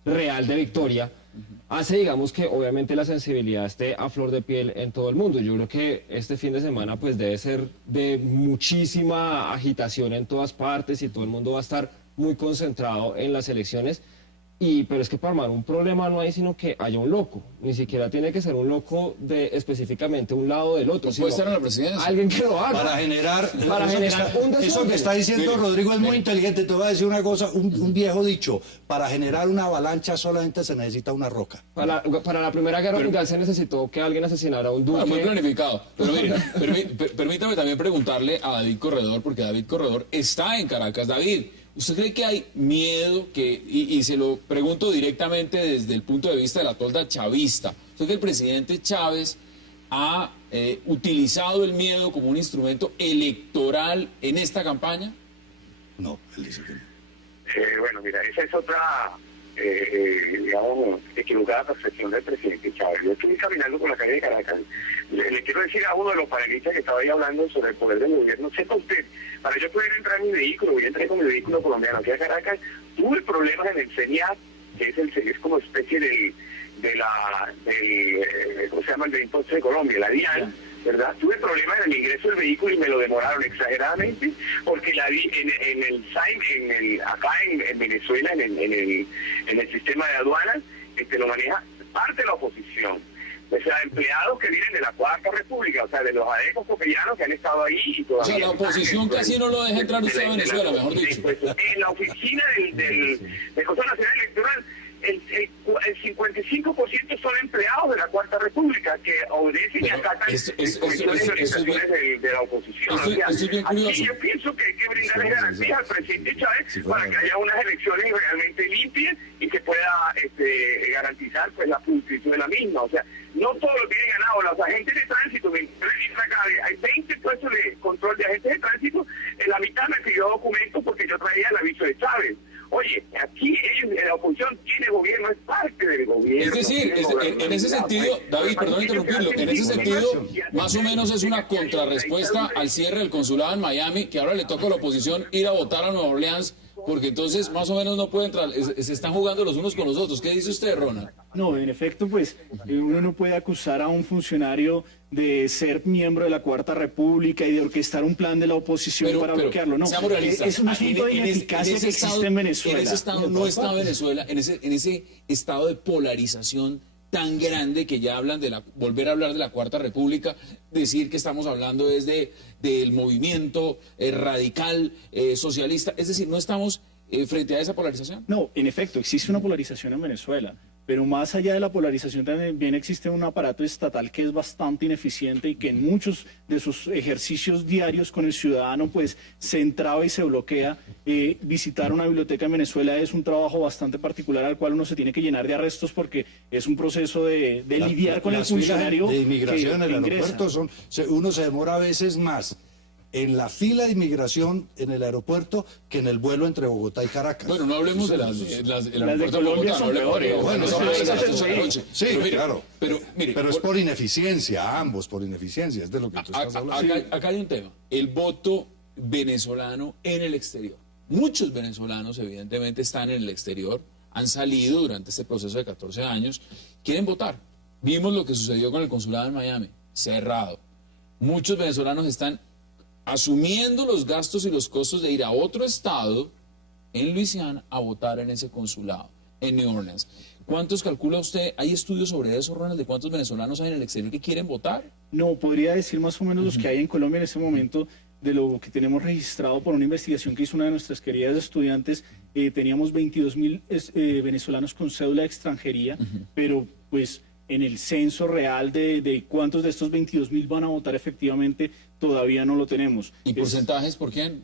real de victoria, hace, digamos, que obviamente la sensibilidad esté a flor de piel en todo el mundo. Yo creo que este fin de semana pues debe ser de muchísima agitación en todas partes y todo el mundo va a estar muy concentrado en las elecciones. Pero es que para armar un problema no hay sino que haya un loco. Ni siquiera tiene que ser un loco de específicamente un lado o del otro. Puede estar en la presidencia. Alguien que lo haga. Para generar un desorden. eso que está diciendo Mire, Rodrigo es muy inteligente. Te voy a decir una cosa, un viejo dicho: para generar una avalancha solamente se necesita una roca. Para la Primera Guerra Mundial se necesitó que alguien asesinara a un duque. Muy planificado. Pero mire, permítame también preguntarle a David Corredor, porque David Corredor está en Caracas. David, ¿usted cree que hay miedo y se lo pregunto directamente desde el punto de vista de la tolda chavista? ¿Usted cree que el presidente Chávez ha utilizado el miedo como un instrumento electoral en esta campaña? No, él dice que no. Bueno, mira, esa es otra, digamos, equivocada percepción del presidente Chávez. Yo estuve caminando por la calle de Caracas. Le quiero decir a uno de los panelistas que estaba ahí hablando sobre el poder del gobierno, sepa usted, para yo poder entrar en mi vehículo, yo entré con mi vehículo colombiano aquí a Caracas, tuve problemas en el CENIAT, que es como especie del ¿cómo se llama? El de Impuestos de Colombia, la DIAN, ¿verdad? Tuve problemas en el ingreso del vehículo y me lo demoraron exageradamente porque en el SAIM, acá en Venezuela, en el sistema de aduanas, lo maneja parte de la oposición. O sea, empleados que vienen de la Cuarta República, o sea, de los adecos copellanos que han estado ahí y todavía... O sea, la oposición casi no lo deja entrar usted a Venezuela, mejor dicho. En la oficina del Consejo Nacional Electoral, el 55% son empleados de la Cuarta República que obedecen y acatan comisiones y orientaciones de la oposición. Aquí yo pienso que hay que brindarle garantías al presidente Chávez para que haya unas elecciones realmente limpias y que pueda garantizar pues la pulcritud de la misma. O sea, no todo lo tienen ganado. Los agentes de tránsito, hay 20 puestos de control de agentes de tránsito, en la mitad me pidió documentos porque yo traía el aviso de Chávez. Oye, aquí la oposición tiene gobierno, es parte del gobierno. Es decir, en ese sentido, David, perdón interrumpirlo, en ese sentido, más o menos es una contrarrespuesta al cierre del consulado en Miami, que ahora le toca a la oposición ir a votar a Nueva Orleans, porque entonces más o menos no puede entrar, se están jugando los unos con los otros. ¿Qué dice usted, Ronald? No, en efecto, pues uno no puede acusar a un funcionario de ser miembro de la Cuarta República y de orquestar un plan de la oposición para bloquearlo. No, seamos realistas. Es un asunto de ineficacia que existe en Venezuela. En ese estado no está Venezuela, en ese estado de polarización tan grande que ya hablan de volver a hablar de la Cuarta República, decir que estamos hablando desde del movimiento radical socialista, es decir, no estamos frente a esa polarización. No, en efecto, existe una polarización en Venezuela, pero más allá de la polarización también existe un aparato estatal que es bastante ineficiente y que en muchos de sus ejercicios diarios con el ciudadano pues se entraba y se bloquea. Visitar una biblioteca en Venezuela es un trabajo bastante particular al cual uno se tiene que llenar de arrestos porque es un proceso de lidiar con el funcionario de inmigración en el ingresa. aeropuerto uno se demora a veces más en la fila de inmigración en el aeropuerto que en el vuelo entre Bogotá y Caracas. Bueno, no hablemos de las de Colombia son peores. Sí, claro. Pero es por ineficiencia, ambos por ineficiencia, es de lo que tú estás hablando. Acá hay un tema, el voto venezolano en el exterior. Muchos venezolanos evidentemente están en el exterior, han salido durante este proceso de 14 años, quieren votar. Vimos lo que sucedió con el consulado en Miami, cerrado. Muchos venezolanos están asumiendo los gastos y los costos de ir a otro estado, en Luisiana, a votar en ese consulado, en New Orleans. ¿Cuántos calcula usted? ¿Hay estudios sobre eso, Ronald, de cuántos venezolanos hay en el exterior que quieren votar? No, podría decir más o menos los que hay en Colombia en este momento, de lo que tenemos registrado por una investigación que hizo una de nuestras queridas estudiantes. Teníamos 22.000 venezolanos con cédula de extranjería, pero pues en el censo real de cuántos de estos 22.000 van a votar efectivamente todavía no lo tenemos. ¿Y porcentajes por quién?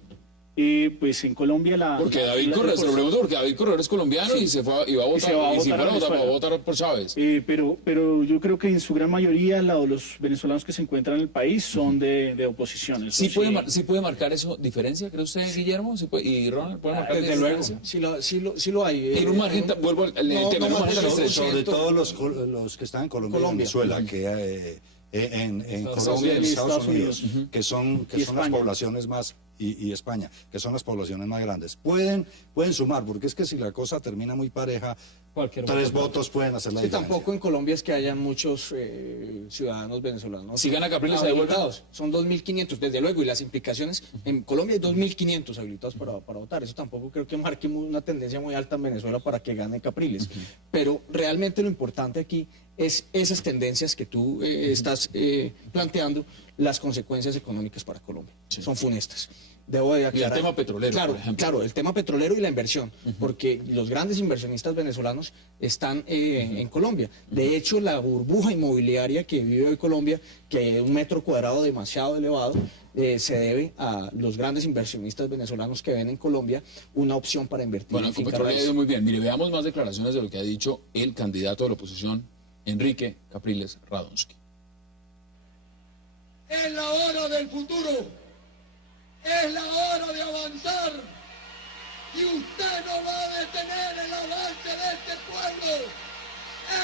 Pues en Colombia Porque David Corredor, se lo pregunto porque David Corredor es colombiano, sí, y iba a votar, y si fuera a votar por Chávez. Pero yo creo que en su gran mayoría los venezolanos que se encuentran en el país son de oposición. ¿Sí puede marcar eso diferencia, cree usted, Guillermo? ¿Sí puede, y Ronald, ¿puede marcar diferencia? Sí lo hay. En un margen, vuelvo al tema, sobre todo los que están en Colombia y Venezuela, que en Colombia y en Estados Unidos, que son las poblaciones más, y España, que son las poblaciones más grandes. Pueden sumar, porque es que si la cosa termina muy pareja, 3 votos pueden hacer la Sí, diferencia. tampoco en Colombia es que hayan muchos ciudadanos venezolanos. Si gana Capriles, ¿se devuelve? habilitados. Son 2.500, desde luego, y las implicaciones, en Colombia hay 2.500 habilitados para votar. Eso tampoco creo que marque una tendencia muy alta en Venezuela para que gane Capriles. Pero realmente lo importante aquí es esas tendencias que tú estás planteando, las consecuencias económicas para Colombia. Son funestas. Debo de aclarar. Y el tema petrolero, claro, por ejemplo. Claro, el tema petrolero y la inversión, porque los grandes inversionistas venezolanos están en Colombia. De hecho, la burbuja inmobiliaria que vive hoy Colombia, que es un metro cuadrado demasiado elevado, se debe a los grandes inversionistas venezolanos que ven en Colombia una opción para invertir Bueno, en con finca Petrolera ha raíz. ido muy bien. Mire, veamos más declaraciones de lo que ha dicho el candidato de la oposición, Enrique Capriles Radonsky. Es la hora del futuro. Es la hora de avanzar. Y usted no va a detener el avance de este pueblo.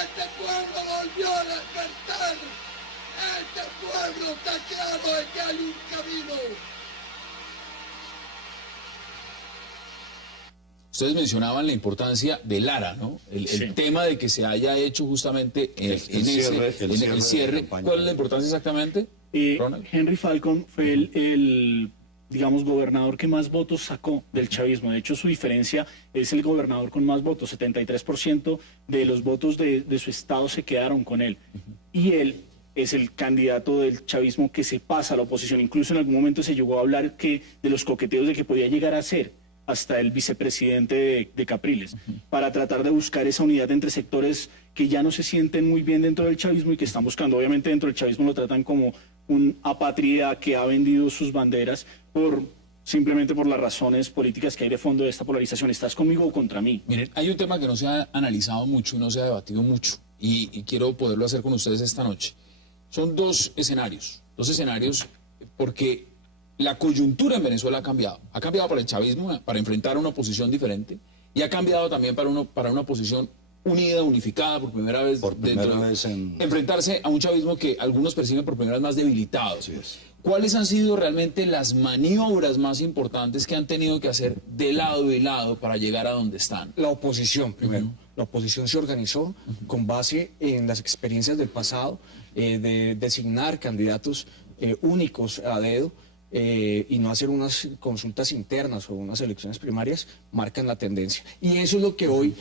Este pueblo volvió a despertar. Este pueblo está claro de que hay un camino. Ustedes mencionaban la importancia del Lara, ¿no? El tema de que se haya hecho justamente el cierre. ¿Cuál es la importancia exactamente? Ronald. Henry Falcon fue el digamos, gobernador que más votos sacó del chavismo. De hecho, su diferencia es el gobernador con más votos. 73% de los votos de su estado se quedaron con él. Y él es el candidato del chavismo que se pasa a la oposición. Incluso en algún momento se llegó a hablar de los coqueteos de que podía llegar a ser hasta el vicepresidente de Capriles, para tratar de buscar esa unidad entre sectores que ya no se sienten muy bien dentro del chavismo y que están buscando. Obviamente dentro del chavismo lo tratan como un apátrida que ha vendido sus banderas simplemente por las razones políticas que hay de fondo de esta polarización. ¿Estás conmigo o contra mí? Miren, hay un tema que no se ha analizado mucho y no se ha debatido mucho, y quiero poderlo hacer con ustedes esta noche. Son dos escenarios porque la coyuntura en Venezuela ha cambiado para el chavismo, para enfrentar a una oposición diferente, y ha cambiado también para una oposición unida, unificada, por primera vez, enfrentarse a un chavismo que algunos perciben por primera vez más debilitado. ¿Cuáles han sido realmente las maniobras más importantes que han tenido que hacer de lado y lado para llegar a donde están? La oposición, primero. La oposición se organizó con base en las experiencias del pasado, de designar candidatos únicos a dedo, y no hacer unas consultas internas o unas elecciones primarias, marcan la tendencia. Y eso es lo que hoy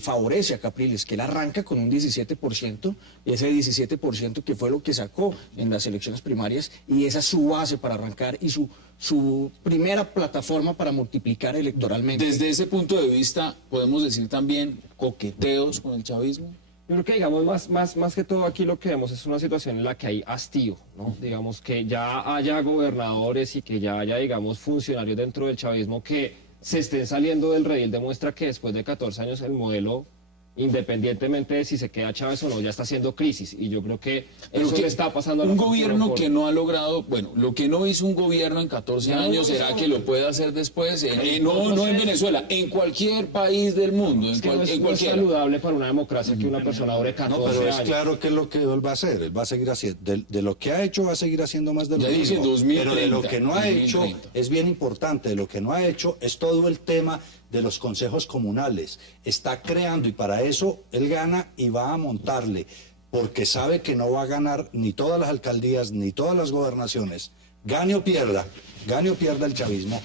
favorece a Capriles, que él arranca con un 17%, ese 17% que fue lo que sacó en las elecciones primarias, y esa es su base para arrancar y su primera plataforma para multiplicar electoralmente. Desde ese punto de vista, podemos decir también coqueteos con el chavismo. Yo creo que, digamos, más que todo aquí lo que vemos es una situación en la que hay hastío, ¿no? Digamos, que ya haya gobernadores y que ya haya, digamos, funcionarios dentro del chavismo que se estén saliendo del redil, demuestra que después de 14 años el modelo, independientemente de si se queda Chávez o no, ya está haciendo crisis. Y yo creo que eso le está pasando a la un gobierno que no ha logrado, bueno, lo que no hizo un gobierno en 14 años, ¿será que lo puede hacer después? No en Venezuela, en cualquier país del mundo, en cualquier. Es saludable para una democracia que una persona dure 14 años. Pero es claro que es lo que él va a hacer, él va a seguir haciendo, de lo que ha hecho va a seguir haciendo más de lo mismo. mismo. 2030, pero de lo que no ha 2030. hecho es bien importante, de lo que no ha hecho es todo el tema de los consejos comunales. Está creando, y para eso él gana y va a montarle, porque sabe que no va a ganar ni todas las alcaldías ni todas las gobernaciones, gane o pierda el chavismo.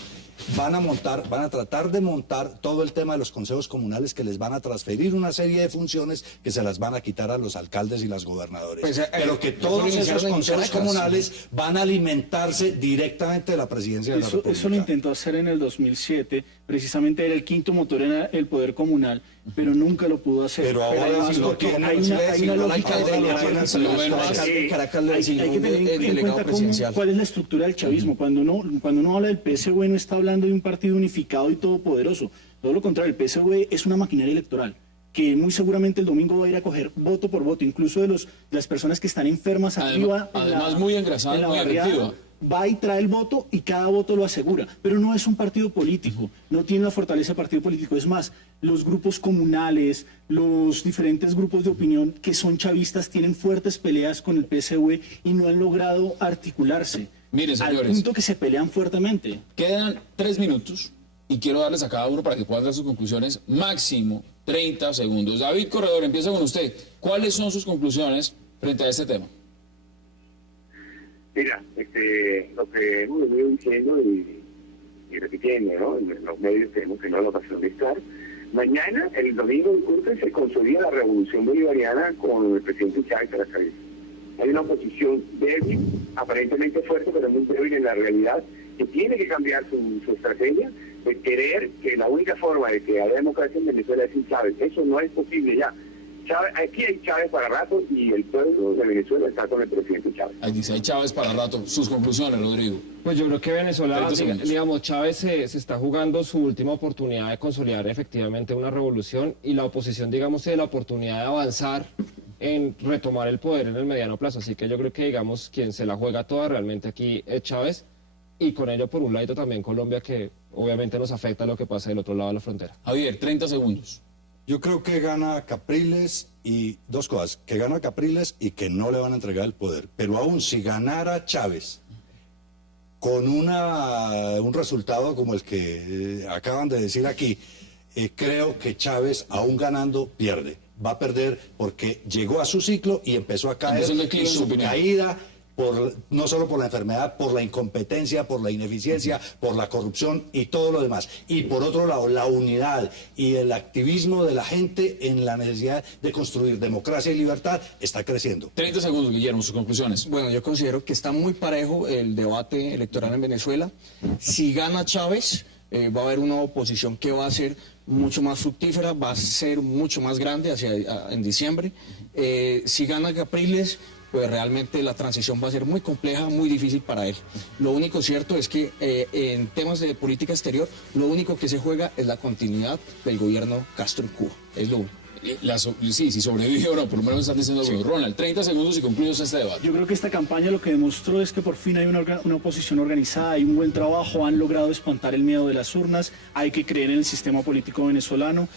Van a tratar de montar todo el tema de los consejos comunales, que les van a transferir una serie de funciones que se las van a quitar a los alcaldes y las gobernadores. Pues, pero que todos esos consejos comunales van a alimentarse directamente de la presidencia de la República. Eso lo intentó hacer en el 2007, precisamente era el quinto motor en el poder comunal, pero nunca lo pudo hacer. Pero ahora además, lo tiene, hay una lógica de Caracas le hay que tener en cuenta cuál es la estructura del chavismo. Cuando uno habla del PSV, no está hablando de un partido unificado y todopoderoso. Todo lo contrario, el PSV es una maquinaria electoral que muy seguramente el domingo va a ir a coger voto por voto, incluso de las personas que están enfermas arriba. Además muy engrasada, muy agresiva. Va y trae el voto y cada voto lo asegura. Pero no es un partido político, no tiene la fortaleza de partido político. Es más, los grupos comunales, los diferentes grupos de opinión que son chavistas tienen fuertes peleas con el PSV y no han logrado articularse. Miren, señores, al punto que se pelean fuertemente. Quedan 3 minutos y quiero darles a cada uno, para que puedan dar sus conclusiones, máximo 30 segundos. David Corredor, empieza con usted. ¿Cuáles son sus conclusiones frente a este tema? Mira, lo que hemos venido diciendo y repitiendo, ¿no? En los medios que hemos tenido la ocasión de estar. Mañana, el domingo, disculpen, se consolida la revolución bolivariana con el presidente Chávez a la cabeza. Hay una oposición débil, aparentemente fuerte, pero muy débil en la realidad, que tiene que cambiar su estrategia de querer que la única forma de que haya democracia en Venezuela es sin Chávez. Eso no es posible ya. Chávez, aquí hay Chávez para rato y el pueblo de Venezuela está con el presidente Chávez. Ahí dice, hay Chávez para rato. Sus conclusiones, Rodrigo. Pues yo creo que Venezuela, 30 segundos. digamos, Chávez se está jugando su última oportunidad de consolidar efectivamente una revolución y la oposición, digamos, tiene la oportunidad de avanzar en retomar el poder en el mediano plazo. Así que yo creo que, digamos, quien se la juega toda realmente aquí es Chávez y con ello, por un lado, también Colombia, que obviamente nos afecta lo que pasa del otro lado de la frontera. Javier, 30 segundos. Yo creo que gana Capriles y dos cosas, que gana Capriles y que no le van a entregar el poder. Pero aún si ganara Chávez con un resultado como el que acaban de decir aquí, creo que Chávez, aún ganando, pierde. Va a perder porque llegó a su ciclo y empezó a caer, y su caída, no solo por la enfermedad, por la incompetencia, por la ineficiencia, por la corrupción y todo lo demás. Y por otro lado, la unidad y el activismo de la gente en la necesidad de construir democracia y libertad está creciendo. 30 segundos, Guillermo, sus conclusiones. Bueno, yo considero que está muy parejo el debate electoral en Venezuela. Si gana Chávez, va a haber una oposición que va a ser mucho más fructífera, va a ser mucho más grande en diciembre. Si gana Capriles, pues realmente la transición va a ser muy compleja, muy difícil para él. Lo único cierto es que en temas de política exterior, lo único que se juega es la continuidad del gobierno Castro en Cuba. Es lo único. Sí, si sobrevive o no, por lo menos están diciendo algo. Ronald, 30 segundos y concluyes este debate. Yo creo que esta campaña lo que demostró es que por fin hay una oposición organizada, hay un buen trabajo, han logrado espantar el miedo de las urnas, hay que creer en el sistema político venezolano.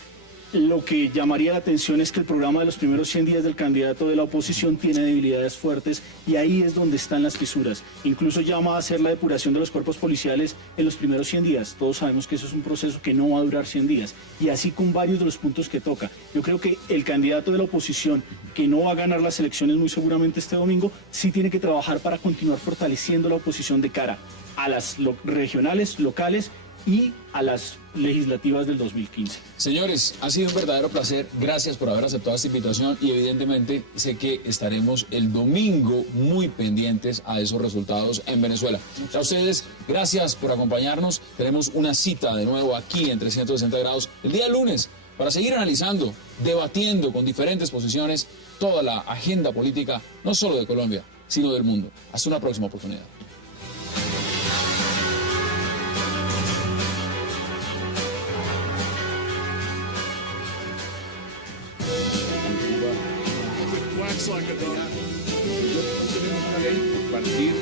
Lo que llamaría la atención es que el programa de los primeros 100 días del candidato de la oposición tiene debilidades fuertes y ahí es donde están las fisuras. Incluso llama a hacer la depuración de los cuerpos policiales en los primeros 100 días. Todos sabemos que eso es un proceso que no va a durar 100 días. Y así con varios de los puntos que toca. Yo creo que el candidato de la oposición, que no va a ganar las elecciones muy seguramente este domingo, sí tiene que trabajar para continuar fortaleciendo la oposición de cara a las regionales, locales y a las legislativas del 2015. Señores, ha sido un verdadero placer. Gracias por haber aceptado esta invitación y evidentemente sé que estaremos el domingo muy pendientes a esos resultados en Venezuela. A ustedes, gracias por acompañarnos. Tenemos una cita de nuevo aquí en 360 grados el día lunes para seguir analizando, debatiendo con diferentes posiciones toda la agenda política, no solo de Colombia, sino del mundo. Hasta una próxima oportunidad. Like a dog. Tenemos una ley, compartir